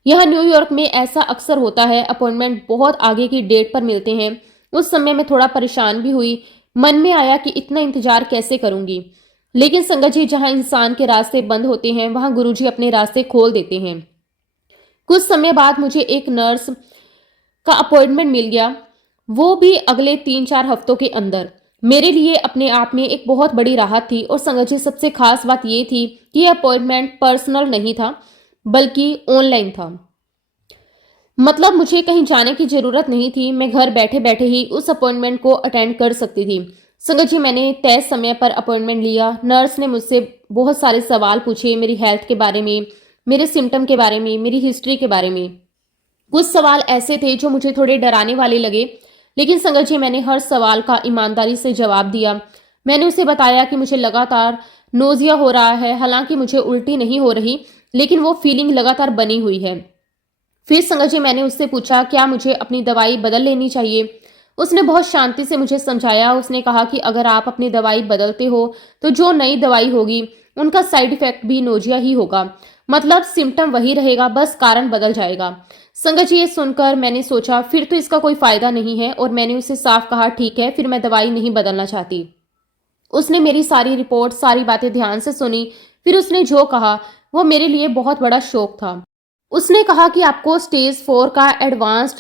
यहाँ न्यूयॉर्क में ऐसा अक्सर होता है, अपॉइंटमेंट बहुत आगे की डेट पर मिलते हैं। उस समय मैं थोड़ा परेशान भी हुई। मन में आया कि इतना इंतजार कैसे करूंगी। लेकिन संगत जी, जहां इंसान के रास्ते बंद होते हैं, वहां गुरुजी अपने रास्ते खोल देते हैं। कुछ समय बाद मुझे एक नर्स का अपॉइंटमेंट मिल गया, वो भी अगले 3-4 हफ्तों के अंदर। मेरे लिए अपने आप में एक बहुत बड़ी राहत थी। और संगत जी, सबसे खास बात ये थी कि यह अपॉइंटमेंट पर्सनल नहीं था, बल्कि ऑनलाइन था। मतलब मुझे कहीं जाने की ज़रूरत नहीं थी, मैं घर बैठे-बैठे ही उस अपॉइंटमेंट को अटेंड कर सकती थी। संगत जी, मैंने तय समय पर अपॉइंटमेंट लिया। नर्स ने मुझसे बहुत सारे सवाल पूछे, मेरी हेल्थ के बारे में, मेरे सिम्पटम के बारे में, मेरी हिस्ट्री के बारे में। कुछ सवाल ऐसे थे जो मुझे थोड़े डराने वाले लगे, लेकिन संगत जी, मैंने हर सवाल का ईमानदारी से जवाब दिया। मैंने उसे बताया कि मुझे लगातार नोज़िया हो रहा है, हालांकि मुझे उल्टी नहीं हो रही, लेकिन वो फीलिंग लगातार बनी हुई है। फिर संगत जी, मैंने उससे पूछा क्या मुझे अपनी दवाई बदल लेनी चाहिए। उसने बहुत शांति से मुझे समझाया। उसने कहा कि अगर आप अपनी दवाई बदलते हो तो जो नई दवाई होगी उनका साइड इफेक्ट भी नोजिया ही होगा। मतलब सिम्टम वही रहेगा, बस कारण बदल जाएगा। संगत जी, ये सुनकर मैंने सोचा फिर तो इसका कोई फायदा नहीं है, और मैंने उसे साफ कहा ठीक है, फिर मैं दवाई नहीं बदलना चाहती। उसने मेरी सारी रिपोर्ट, सारी बातें ध्यान से सुनी। फिर उसने जो कहा वो मेरे लिए बहुत बड़ा शौक था। उसने कहा कि आपको स्टेज 4 का एडवांस्ड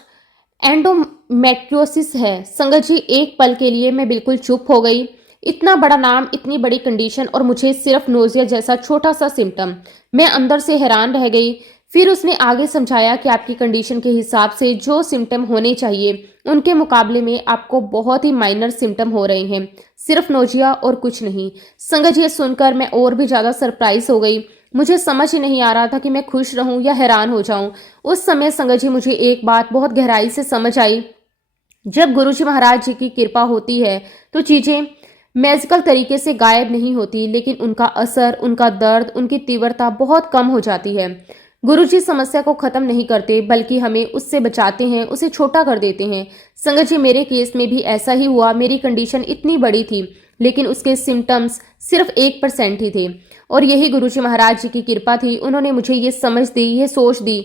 एंडोमेट्रियोसिस है। संगत जी, एक पल के लिए मैं बिल्कुल चुप हो गई। इतना बड़ा नाम, इतनी बड़ी कंडीशन, और मुझे सिर्फ नोजिया जैसा छोटा सा सिम्टम। मैं अंदर से हैरान रह गई। फिर उसने आगे समझाया कि आपकी कंडीशन के हिसाब से जो सिम्टम होने चाहिए उनके मुकाबले में आपको बहुत ही माइनर सिम्टम हो रहे हैं, सिर्फ नोजिया और कुछ नहीं। संगत जी, ये सुनकर मैं और भी ज़्यादा सरप्राइज हो गई। मुझे समझ ही नहीं आ रहा था कि मैं खुश रहूं या हैरान हो जाऊं। उस समय संगत जी, मुझे एक बात बहुत गहराई से समझ आई। जब गुरुजी महाराज जी की कृपा होती है तो चीजें मैजिकल तरीके से गायब नहीं होती, लेकिन उनका असर, उनका दर्द, उनकी तीव्रता बहुत कम हो जाती है। गुरुजी समस्या को खत्म नहीं करते, बल्कि हमें उससे बचाते हैं, उसे छोटा कर देते हैं। संगत जी, मेरे केस में भी ऐसा ही हुआ। मेरी कंडीशन इतनी बड़ी थी, लेकिन उसके सिम्टम्स सिर्फ 1% ही थे। और यही गुरुजी महाराज जी की कृपा थी। उन्होंने मुझे ये समझ दी, ये सोच दी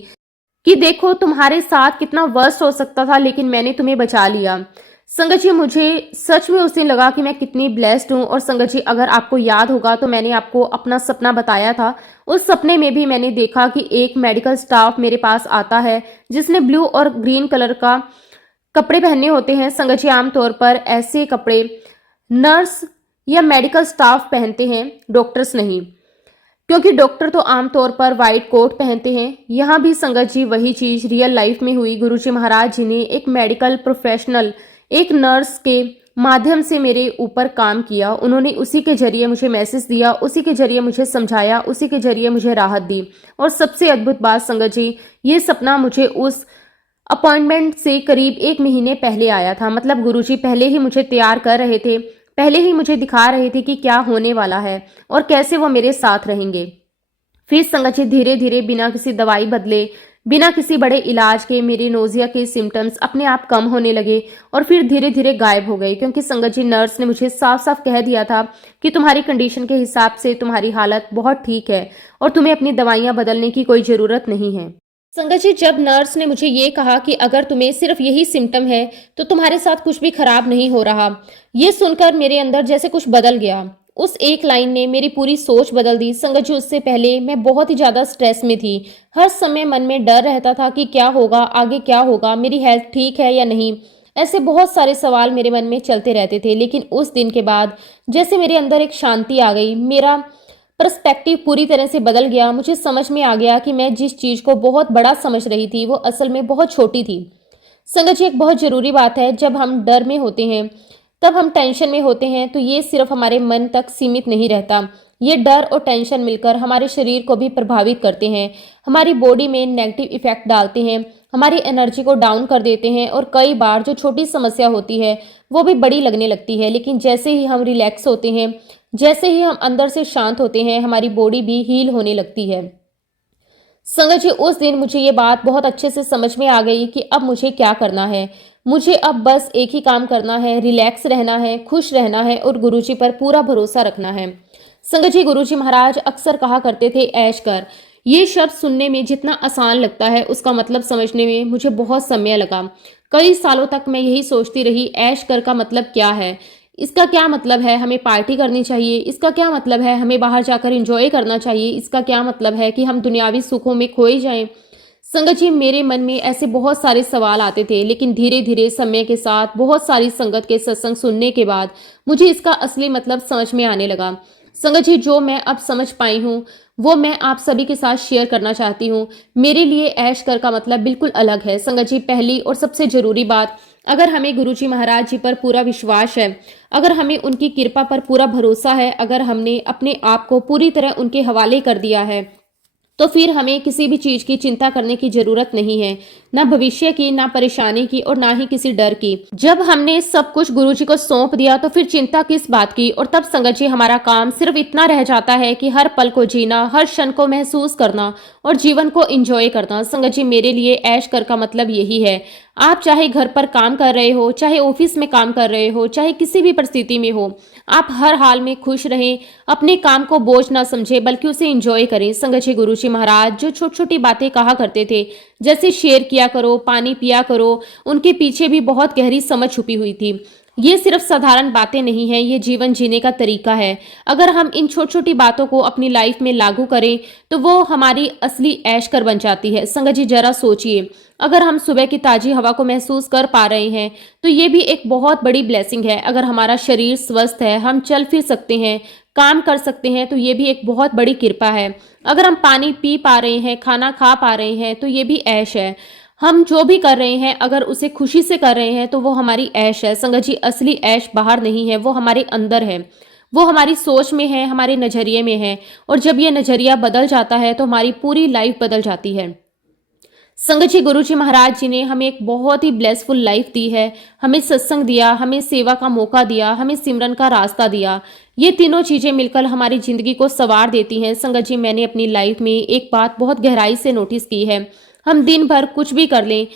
कि देखो तुम्हारे साथ कितना वर्स्ट हो सकता था, लेकिन मैंने तुम्हें बचा लिया। संगत जी, मुझे सच में उस दिन लगा कि मैं कितनी ब्लेस्ड हूँ। और संगत जी, अगर आपको याद होगा तो मैंने आपको अपना सपना बताया था। उस सपने में भी मैंने देखा कि एक मेडिकल स्टाफ मेरे पास आता है जिसने ब्लू और ग्रीन कलर का कपड़े पहने होते हैं। संगत जी, आमतौर पर ऐसे कपड़े नर्स या मेडिकल स्टाफ पहनते हैं, डॉक्टर्स नहीं, क्योंकि डॉक्टर तो आमतौर पर वाइट कोट पहनते हैं। यहाँ भी संगत जी वही चीज रियल लाइफ में हुई। गुरुजी महाराज जी ने एक मेडिकल प्रोफेशनल, एक नर्स के माध्यम से मेरे ऊपर काम किया। उन्होंने उसी के जरिए मुझे मैसेज दिया, उसी के जरिए मुझे समझाया, उसी के जरिए मुझे राहत दी। और सबसे अद्भुत बात संगत जी, ये सपना मुझे उस अपॉइंटमेंट से करीब 1 महीने पहले आया था। मतलब गुरुजी पहले ही मुझे तैयार कर रहे थे, पहले ही मुझे दिखा रहे थे कि क्या होने वाला है और कैसे वो मेरे साथ रहेंगे। फिर संगत जी, धीरे धीरे बिना किसी दवाई बदले, बिना किसी बड़े इलाज के मेरे नोजिया के सिम्टम्स अपने आप कम होने लगे, और फिर धीरे धीरे गायब हो गए। क्योंकि संगत जी, नर्स ने मुझे साफ साफ कह दिया था कि तुम्हारी कंडीशन के हिसाब से तुम्हारी हालत बहुत ठीक है और तुम्हें अपनी दवाइयां बदलने की कोई ज़रूरत नहीं है। संगत जी, जब नर्स ने मुझे ये कहा कि अगर तुम्हें सिर्फ यही सिम्टम है तो तुम्हारे साथ कुछ भी खराब नहीं हो रहा, ये सुनकर मेरे अंदर जैसे कुछ बदल गया। उस एक लाइन ने मेरी पूरी सोच बदल दी। संगत जी, उससे पहले मैं बहुत ही ज़्यादा स्ट्रेस में थी। हर समय मन में डर रहता था कि क्या होगा, आगे क्या होगा, मेरी हेल्थ ठीक है या नहीं। ऐसे बहुत सारे सवाल मेरे मन में चलते रहते थे। लेकिन उस दिन के बाद जैसे मेरे अंदर एक शांति आ गई, मेरा पर्सपेक्टिव पूरी तरह से बदल गया। मुझे समझ में आ गया कि मैं जिस चीज़ को बहुत बड़ा समझ रही थी वो असल में बहुत छोटी थी। संगत जी, एक बहुत ज़रूरी बात है, जब हम डर में होते हैं, तब हम टेंशन में होते हैं, तो ये सिर्फ हमारे मन तक सीमित नहीं रहता। ये डर और टेंशन मिलकर हमारे शरीर को भी प्रभावित करते हैं, हमारी बॉडी में नेगेटिव इफेक्ट डालते हैं, हमारी एनर्जी को डाउन कर देते हैं, और कई बार जो छोटी समस्या होती है वो भी बड़ी लगने लगती है। लेकिन जैसे ही हम रिलैक्स होते हैं, जैसे ही हम अंदर से शांत होते हैं, हमारी बॉडी भी हील होने लगती है। संगत जी, उस दिन मुझे ये बात बहुत अच्छे से समझ में आ गई कि अब मुझे क्या करना है। मुझे अब बस एक ही काम करना है, रिलैक्स रहना है, खुश रहना है और गुरुजी पर पूरा भरोसा रखना है। संगत जी, गुरुजी महाराज अक्सर कहा करते थे, ऐश कर। ये शब्द सुनने में जितना आसान लगता है, उसका मतलब समझने में मुझे बहुत समय लगा। कई सालों तक मैं यही सोचती रही, ऐश कर का मतलब क्या है, इसका क्या मतलब है हमें पार्टी करनी चाहिए, इसका क्या मतलब है हमें बाहर जाकर एंजॉय करना चाहिए, इसका क्या मतलब है कि हम दुनियावी सुखों में खोए जाएं। संगत जी, मेरे मन में ऐसे बहुत सारे सवाल आते थे, लेकिन धीरे धीरे समय के साथ बहुत सारी संगत के सत्संग सुनने के बाद मुझे इसका असली मतलब समझ में आने लगा। संगत जी, जो मैं अब समझ पाई हूँ वो मैं आप सभी के साथ शेयर करना चाहती हूँ। मेरे लिए ऐश कर का मतलब बिल्कुल अलग है। संगत जी, पहली और सबसे जरूरी बात, अगर हमें गुरु जी महाराज जी पर पूरा विश्वास है, अगर हमें उनकी कृपा पर पूरा भरोसा है, अगर हमने अपने आप को पूरी तरह उनके हवाले कर दिया है, तो फिर हमें किसी भी चीज की चिंता करने की जरूरत नहीं है, ना भविष्य की, ना परेशानी की, और ना ही किसी डर की। जब हमने सब कुछ गुरुजी को सौंप दिया तो फिर चिंता किस बात की। और तब संगत जी, हमारा काम सिर्फ इतना रह जाता है कि हर पल को जीना, हर क्षण को महसूस करना और जीवन को एंजॉय करना। संगत जी, मेरे लिए ऐश कर का मतलब यही है। आप चाहे घर पर काम कर रहे हो, चाहे ऑफिस में काम कर रहे हो, चाहे किसी भी परिस्थिति में हो, आप हर हाल में खुश रहें, अपने काम को बोझ ना समझें बल्कि उसे एंजॉय करें। संगत जी, गुरु जी महाराज जो छोटी छोटी बातें कहा करते थे, जैसे शेयर किया करो, पानी पिया करो, उनके पीछे भी बहुत गहरी समझ छुपी हुई थी। ये सिर्फ साधारण बातें नहीं है, ये जीवन जीने का तरीका है। अगर हम इन छोटी छोटी बातों को अपनी लाइफ में लागू करें तो वो हमारी असली ऐश कर बन जाती है। संगत जी, जरा सोचिए, अगर हम सुबह की ताजी हवा को महसूस कर पा रहे हैं तो ये भी एक बहुत बड़ी ब्लेसिंग है। अगर हमारा शरीर स्वस्थ है, हम चल फिर सकते हैं, काम कर सकते हैं, तो ये भी एक बहुत बड़ी कृपा है। अगर हम पानी पी पा रहे हैं, खाना खा पा रहे हैं, तो ये भी ऐश है। हम जो भी कर रहे हैं अगर उसे खुशी से कर रहे हैं तो वो हमारी ऐश है। संगत जी, असली ऐश बाहर नहीं है, वो हमारे अंदर है, वो हमारी सोच में है, हमारे नजरिए में है। और जब ये नजरिया बदल जाता है तो हमारी पूरी लाइफ बदल जाती है। संगत जी, गुरु जी महाराज जी ने हमें एक बहुत ही ब्लेसफुल लाइफ दी है। हमें सत्संग दिया, हमें सेवा का मौका दिया, हमें सिमरन का रास्ता दिया। ये तीनों चीजें मिलकर हमारी जिंदगी को संवार देती हैं। संगत जी, मैंने अपनी लाइफ में एक बात बहुत गहराई से नोटिस की है। हम दिन भर कुछ भी कर लें,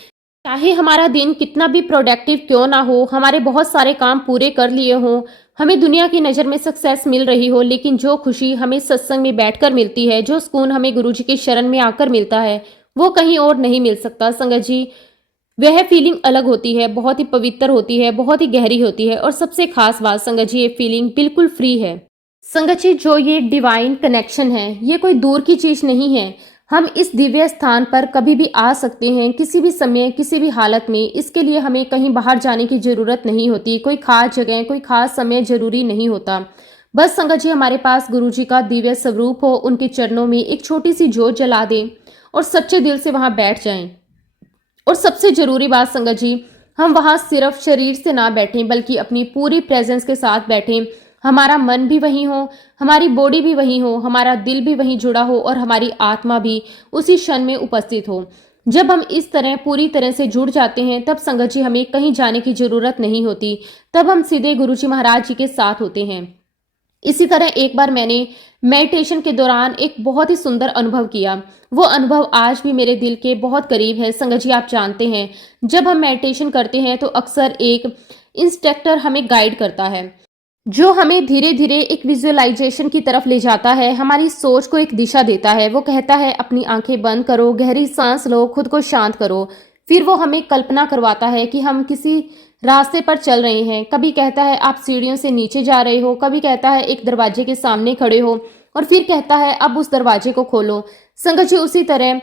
चाहे हमारा दिन कितना भी प्रोडक्टिव क्यों ना हो, हमारे बहुत सारे काम पूरे कर लिए हों, हमें दुनिया की नज़र में सक्सेस मिल रही हो, लेकिन जो खुशी हमें सत्संग में बैठकर मिलती है, जो सुकून हमें गुरुजी की शरण में आकर मिलता है, वो कहीं और नहीं मिल सकता। संगत जी, वह फीलिंग अलग होती है, बहुत ही पवित्र होती है, बहुत ही गहरी होती है। और सबसे खास बात संगत जी, ये फीलिंग बिल्कुल फ्री है। संगत जी, जो ये डिवाइन कनेक्शन है, ये कोई दूर की चीज नहीं है। हम इस दिव्य स्थान पर कभी भी आ सकते हैं, किसी भी समय, किसी भी हालत में। इसके लिए हमें कहीं बाहर जाने की जरूरत नहीं होती, कोई खास जगह, कोई खास समय जरूरी नहीं होता। बस संगत जी, हमारे पास गुरु जी का दिव्य स्वरूप हो, उनके चरणों में एक छोटी सी जोत जला दें और सच्चे दिल से वहां बैठ जाएं। और सबसे जरूरी बात संगत जी, हम वहां सिर्फ शरीर से ना बैठें बल्कि अपनी पूरी प्रेजेंस के साथ बैठें। हमारा मन भी वहीं हो, हमारी बॉडी भी वहीं हो, हमारा दिल भी वहीं जुड़ा हो और हमारी आत्मा भी उसी क्षण में उपस्थित हो। जब हम इस तरह पूरी तरह से जुड़ जाते हैं तब संगत जी, हमें कहीं जाने की जरूरत नहीं होती। तब हम सीधे गुरु जी महाराज जी के साथ होते हैं। इसी तरह एक बार मैंने मेडिटेशन के दौरान एक बहुत ही सुंदर अनुभव किया। वो अनुभव आज भी मेरे दिल के बहुत करीब है। संगत जी, आप जानते हैं, जब हम मेडिटेशन करते हैं तो अक्सर एक इंस्ट्रक्टर हमें गाइड करता है, जो हमें धीरे धीरे एक विजुअलाइजेशन की तरफ ले जाता है, हमारी सोच को एक दिशा देता है। वो कहता है, अपनी आंखें बंद करो, गहरी सांस लो, खुद को शांत करो। फिर वो हमें कल्पना करवाता है कि हम किसी रास्ते पर चल रहे हैं। कभी कहता है आप सीढ़ियों से नीचे जा रहे हो, कभी कहता है एक दरवाजे के सामने खड़े हो, और फिर कहता है अब उस दरवाजे को खोलो। संगत जी, उसी तरह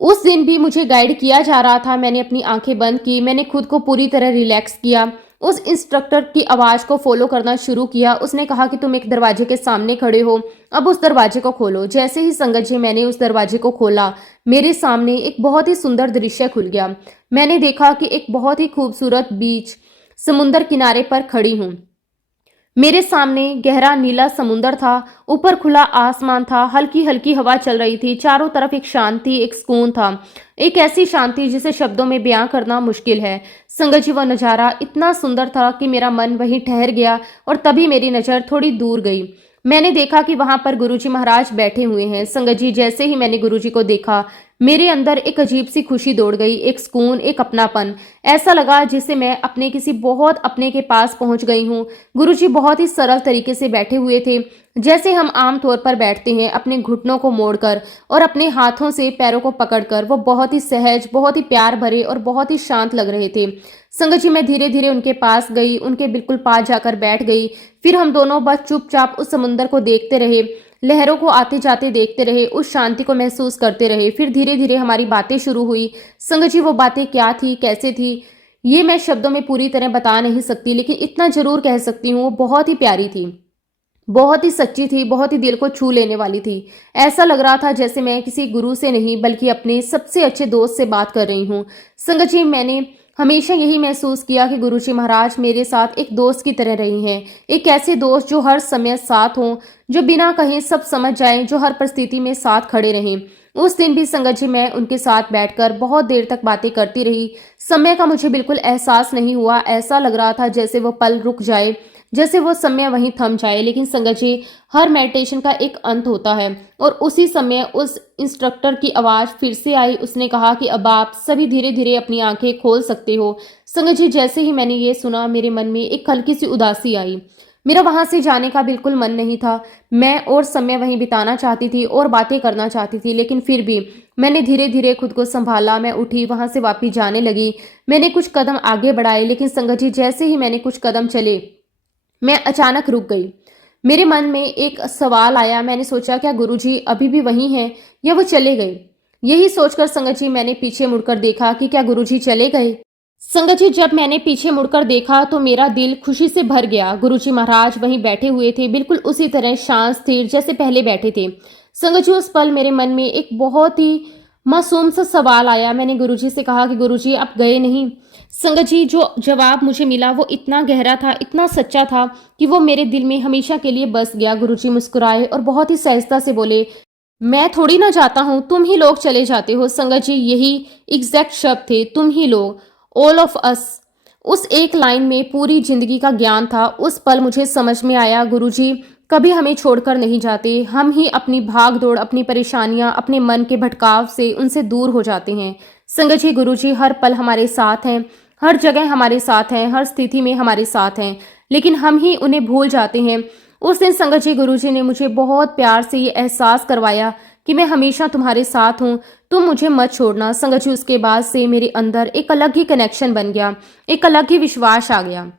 उस दिन भी मुझे गाइड किया जा रहा था। मैंने अपनी आंखें बंद की, मैंने खुद को पूरी तरह रिलैक्स किया, उस इंस्ट्रक्टर की आवाज को फॉलो करना शुरू किया। उसने कहा कि तुम एक दरवाजे के सामने खड़े हो, अब उस दरवाजे को खोलो। जैसे ही संगत जी मैंने उस दरवाजे को खोला, मेरे सामने एक बहुत ही सुंदर दृश्य खुल गया। मैंने देखा कि एक बहुत ही खूबसूरत बीच समुंदर किनारे पर खड़ी हूँ। मेरे सामने गहरा नीला समुंदर था, ऊपर खुला आसमान था, हल्की हल्की हवा चल रही थी, चारों तरफ एक शांति, एक सुकून था, एक ऐसी शांति जिसे शब्दों में बयां करना मुश्किल है। संगत जी, वह नजारा इतना सुंदर था कि मेरा मन वहीं ठहर गया और तभी मेरी नजर थोड़ी दूर गई। मैंने देखा कि वहां पर गुरुजी महाराज बैठे हुए हैं। संगत जी, जैसे ही मैंने गुरुजी को देखा, मेरे अंदर एक अजीब सी खुशी दौड़ गई, एक सुकून, एक अपनापन। ऐसा लगा जैसे मैं अपने किसी बहुत अपने के पास पहुंच गई हूँ। गुरुजी बहुत ही सरल तरीके से बैठे हुए थे, जैसे हम आम तौर पर बैठते हैं, अपने घुटनों को मोड़कर और अपने हाथों से पैरों को पकड़कर। वो बहुत ही सहज, बहुत ही प्यार भरे और बहुत ही शांत लग रहे थे। संगत जी, मैं धीरे धीरे उनके पास गई, उनके बिल्कुल पास जाकर बैठ गई। फिर हम दोनों बस चुपचाप उस समुंदर को देखते रहे। लहरों को आते जाते देखते रहे, उस शांति को महसूस करते रहे। फिर धीरे धीरे हमारी बातें शुरू हुई। संगत जी वो बातें क्या थी, कैसे थी, ये मैं शब्दों में पूरी तरह बता नहीं सकती, लेकिन इतना जरूर कह सकती हूँ वो बहुत ही प्यारी थी, बहुत ही सच्ची थी, बहुत ही दिल को छू लेने वाली थी। ऐसा लग रहा था जैसे मैं किसी गुरु से नहीं बल्कि अपने सबसे अच्छे दोस्त से बात कर रही हूँ। संगत जी मैंने हमेशा यही महसूस किया कि गुरुजी महाराज मेरे साथ एक दोस्त की तरह रही हैं, एक ऐसे दोस्त जो हर समय साथ हों, जो बिना कहे सब समझ जाएं, जो हर परिस्थिति में साथ खड़े रहें। उस दिन भी संगत जी मैं उनके साथ बैठकर बहुत देर तक बातें करती रही। समय का मुझे बिल्कुल एहसास नहीं हुआ। ऐसा लग रहा था जैसे वो पल रुक जाए, जैसे वो समय वहीं थम जाए। लेकिन संगत जी हर मेडिटेशन का एक अंत होता है, और उसी समय उस इंस्ट्रक्टर की आवाज़ फिर से आई। उसने कहा कि अब आप सभी धीरे धीरे अपनी आंखें खोल सकते हो। संगत जी जैसे ही मैंने ये सुना मेरे मन में एक हल्की सी उदासी आई। मेरा वहां से जाने का बिल्कुल मन नहीं था। मैं और समय वहीं बिताना चाहती थी और बातें करना चाहती थी, लेकिन फिर भी मैंने धीरे धीरे खुद को संभाला। मैं उठी, वहां से वापस जाने लगी। मैंने कुछ कदम आगे बढ़ाए, लेकिन संगत जी जैसे ही मैंने कुछ कदम चले मैं अचानक रुक गई। मेरे मन में एक सवाल आया। मैंने सोचा क्या गुरुजी अभी भी वहीं हैं या वो चले गए। यही सोचकर संगत जी मैंने पीछे मुड़कर देखा कि क्या गुरुजी चले गए। संगत जी जब मैंने पीछे मुड़कर देखा तो मेरा दिल खुशी से भर गया। गुरुजी महाराज वहीं बैठे हुए थे, बिल्कुल उसी तरह शांत स्थिर जैसे पहले बैठे थे। संगत जी उस पल मेरे मन में एक बहुत ही मासूम सा सवाल आया। मैंने गुरुजी से कहा कि गुरुजी आप गए नहीं। संगत जी जो जवाब मुझे मिला वो इतना गहरा था, इतना सच्चा था कि वो मेरे दिल में हमेशा के लिए बस गया। गुरुजी मुस्कुराए और बहुत ही सहजता से बोले, मैं थोड़ी ना जाता हूँ, तुम ही लोग चले जाते हो। संगत जी यही एग्जैक्ट शब्द थे, तुम ही लोग, ऑल ऑफ अस। उस एक लाइन में पूरी जिंदगी का ज्ञान था। उस पल मुझे समझ में आया गुरुजी कभी हमें छोड़कर नहीं जाते। हम ही अपनी भाग दौड़, अपनी परेशानियां, अपने मन के भटकाव से उनसे दूर हो जाते हैं। संगत जी गुरुजी हर पल हमारे साथ हैं, हर जगह हमारे साथ हैं, हर स्थिति में हमारे साथ हैं, लेकिन हम ही उन्हें भूल जाते हैं। उस दिन संगत जी गुरुजी ने मुझे बहुत प्यार से ये एहसास करवाया कि मैं हमेशा तुम्हारे साथ हूँ, तुम मुझे मत छोड़ना। संगत जी उसके बाद से मेरे अंदर एक अलग ही कनेक्शन बन गया, एक अलग ही विश्वास आ गया।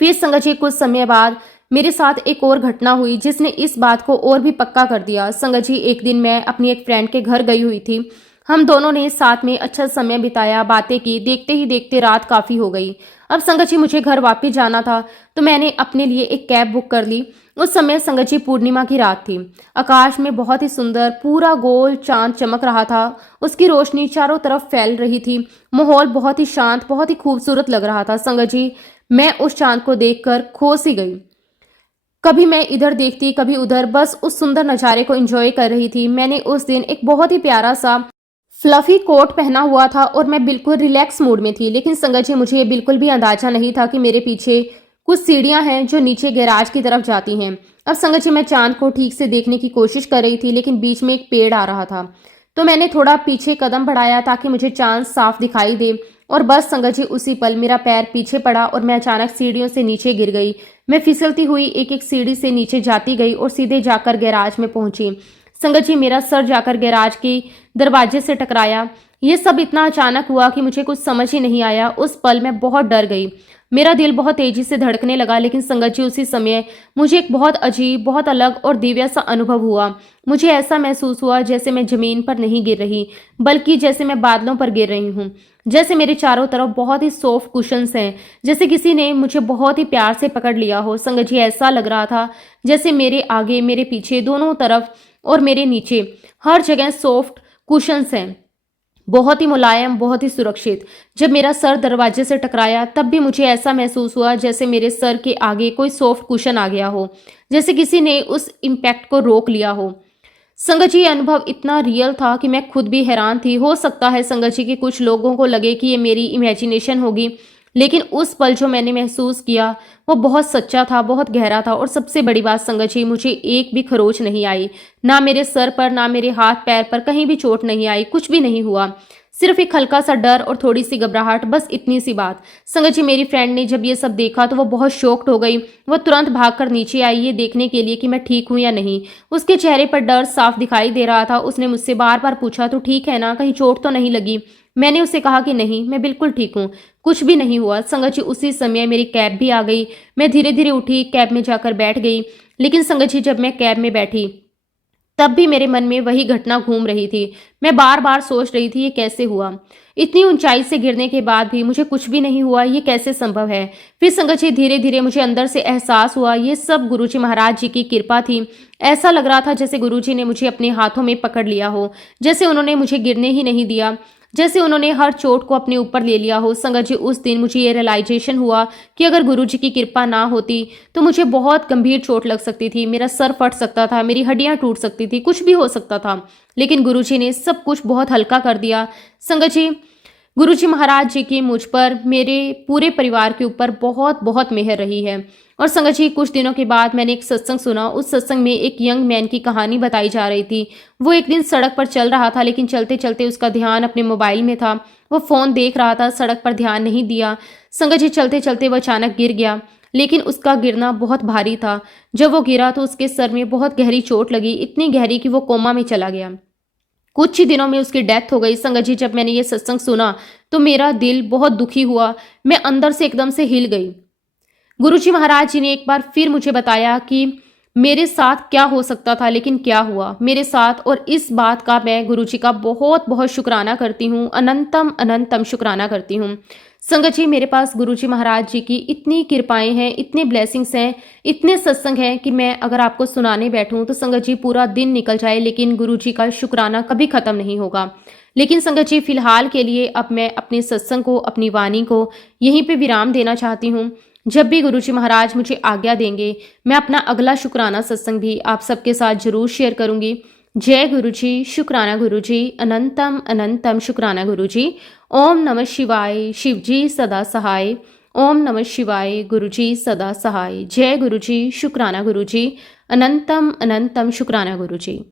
फिर संगत जी कुछ समय बाद मेरे साथ एक और घटना हुई जिसने इस बात को और भी पक्का कर दिया। संगत जी एक दिन मैं अपनी एक फ्रेंड के घर गई हुई थी। हम दोनों ने साथ में अच्छा समय बिताया, बातें की। देखते ही देखते रात काफ़ी हो गई। अब संगत जी मुझे घर वापस जाना था, तो मैंने अपने लिए एक कैब बुक कर ली। उस समय संगत जी पूर्णिमा की रात थी। आकाश में बहुत ही सुंदर पूरा गोल चांद चमक रहा था। उसकी रोशनी चारों तरफ फैल रही थी। माहौल बहुत ही शांत, बहुत ही खूबसूरत लग रहा था। संगत जी मैं उस चांद को देखकर खो सी गई। कभी मैं इधर देखती, कभी उधर, बस उस सुंदर नज़ारे को एंजॉय कर रही थी। मैंने उस दिन एक बहुत ही प्यारा सा फ्लफी कोट पहना हुआ था और मैं बिल्कुल रिलैक्स मूड में थी। लेकिन संगत जी मुझे बिल्कुल भी अंदाजा नहीं था कि मेरे पीछे कुछ सीढ़ियां हैं जो नीचे गैराज की तरफ जाती हैं। अब संगत जी मैं चांद को ठीक से देखने की कोशिश कर रही थी, लेकिन बीच में एक पेड़ आ रहा था, तो मैंने थोड़ा पीछे कदम बढ़ाया ताकि मुझे चांद साफ दिखाई दे। और बस संगत जी उसी पल मेरा पैर पीछे पड़ा और मैं अचानक सीढ़ियों से नीचे गिर गई। मैं फिसलती हुई एक एक सीढ़ी से नीचे जाती गई और सीधे जाकर गैराज में पहुंची। संगत जी मेरा सर जाकर गैराज के दरवाजे से टकराया। ये सब इतना अचानक हुआ कि मुझे कुछ समझ ही नहीं आया। उस पल मैं बहुत डर गई। मेरा दिल बहुत तेजी से धड़कने लगा। लेकिन संगत जी उसी समय मुझे एक बहुत अजीब, बहुत अलग और दिव्य सा अनुभव हुआ। मुझे ऐसा महसूस हुआ जैसे मैं जमीन पर नहीं गिर रही, बल्कि जैसे मैं बादलों पर गिर रही हूँ। जैसे मेरे चारों तरफ बहुत ही सॉफ्ट कुशन्स हैं, जैसे किसी ने मुझे बहुत ही प्यार से पकड़ लिया हो। संगत जी ऐसा लग रहा था जैसे मेरे आगे, मेरे पीछे, दोनों तरफ और मेरे नीचे हर जगह सॉफ्ट कुशन्स हैं, बहुत ही मुलायम, बहुत ही सुरक्षित। जब मेरा सर दरवाजे से टकराया तब भी मुझे ऐसा महसूस हुआ जैसे मेरे सर के आगे कोई सॉफ्ट कुशन आ गया हो, जैसे किसी ने उस इम्पैक्ट को रोक लिया हो। संगत जी ये अनुभव इतना रियल था कि मैं खुद भी हैरान थी। हो सकता है संगत जी कि कुछ लोगों को लगे कि ये मेरी इमेजिनेशन होगी, लेकिन उस पल जो मैंने महसूस किया वो बहुत सच्चा था, बहुत गहरा था। और सबसे बड़ी बात संगत जी मुझे एक भी खरोच नहीं आई, ना मेरे सर पर, ना मेरे हाथ पैर पर कहीं भी चोट नहीं आई, कुछ भी नहीं हुआ। सिर्फ एक हल्का सा डर और थोड़ी सी घबराहट, बस इतनी सी बात। संगत जी मेरी फ्रेंड ने जब ये सब देखा तो वो बहुत शॉक्ड हो गई। वो तुरंत भागकर नीचे आई ये देखने के लिए कि मैं ठीक हूं या नहीं। उसके चेहरे पर डर साफ दिखाई दे रहा था। उसने मुझसे बार बार पूछा, तो ठीक है ना, कहीं चोट तो नहीं लगी? मैंने उसे कहा कि नहीं, मैं बिल्कुल ठीक हूँ, कुछ भी नहीं हुआ। संगत जी उसी समय मेरी कैब भी आ गई। मैं धीरे धीरे उठी, कैब में जाकर बैठ गई। लेकिन संगत जी जब मैं कैब में बैठी तब भी मेरे मन में वही घटना घूम रही थी। मैं बार बार सोच रही थी ये कैसे हुआ, इतनी ऊंचाई से गिरने के बाद भी मुझे कुछ भी नहीं हुआ, ये कैसे संभव है। फिर संगत जी धीरे धीरे मुझे अंदर से एहसास हुआ ये सब गुरुजी महाराज जी की कृपा थी। ऐसा लग रहा था जैसे गुरुजी ने मुझे अपने हाथों में पकड़ लिया हो, जैसे उन्होंने मुझे गिरने ही नहीं दिया, जैसे उन्होंने हर चोट को अपने ऊपर ले लिया हो। संगत जी उस दिन मुझे ये रियलाइजेशन हुआ कि अगर गुरुजी की कृपा ना होती तो मुझे बहुत गंभीर चोट लग सकती थी, मेरा सर फट सकता था, मेरी हड्डियां टूट सकती थी, कुछ भी हो सकता था। लेकिन गुरुजी ने सब कुछ बहुत हल्का कर दिया। संगत जी गुरुजी महाराज जी की मुझ पर, मेरे पूरे परिवार के ऊपर बहुत बहुत मेहर रही है। और संगत जी कुछ दिनों के बाद मैंने एक सत्संग सुना। उस सत्संग में एक यंग मैन की कहानी बताई जा रही थी। वो एक दिन सड़क पर चल रहा था, लेकिन चलते चलते उसका ध्यान अपने मोबाइल में था। वो फोन देख रहा था, सड़क पर ध्यान नहीं दिया। संगत जी चलते चलते वो अचानक गिर गया, लेकिन उसका गिरना बहुत भारी था। जब वो गिरा तो उसके सर में बहुत गहरी चोट लगी, इतनी गहरी कि वो कोमा में चला गया। कुछ ही दिनों में उसकी डेथ हो गई। संगत जी जब मैंने ये सत्संग सुना तो मेरा दिल बहुत दुखी हुआ, मैं अंदर से एकदम से हिल गई। गुरुजी महाराज जी ने एक बार फिर मुझे बताया कि मेरे साथ क्या हो सकता था, लेकिन क्या हुआ मेरे साथ, और इस बात का मैं गुरुजी का बहुत बहुत शुक्राना करती हूँ, अनंतम अनंतम शुक्राना करती हूँ। संगत जी मेरे पास गुरुजी महाराज जी की इतनी कृपाएं हैं, इतने ब्लेसिंग्स हैं, इतने सत्संग हैं कि मैं अगर आपको सुनाने बैठूं तो संगत जी पूरा दिन निकल जाए, लेकिन गुरुजी का शुक्राना कभी खत्म नहीं होगा। लेकिन संगत जी फिलहाल के लिए अब मैं अपने सत्संग को, अपनी वाणी को यहीं पे विराम देना चाहती हूँ। जब भी गुरुजी महाराज मुझे आज्ञा देंगे मैं अपना अगला शुक्राना सत्संग भी आप सबके साथ जरूर शेयर करूंगी। जय गुरुजी, शुक्राना गुरुजी, अनंतम अनंतम शुक्राना गुरुजी। ओम नमः शिवाय, शिवजी सदा सहाय। ओम नमः शिवाय, गुरुजी सदा सहाय। जय गुरुजी, शुक्राना गुरुजी, अनंतम अनंतम शुक्राना गुरुजी।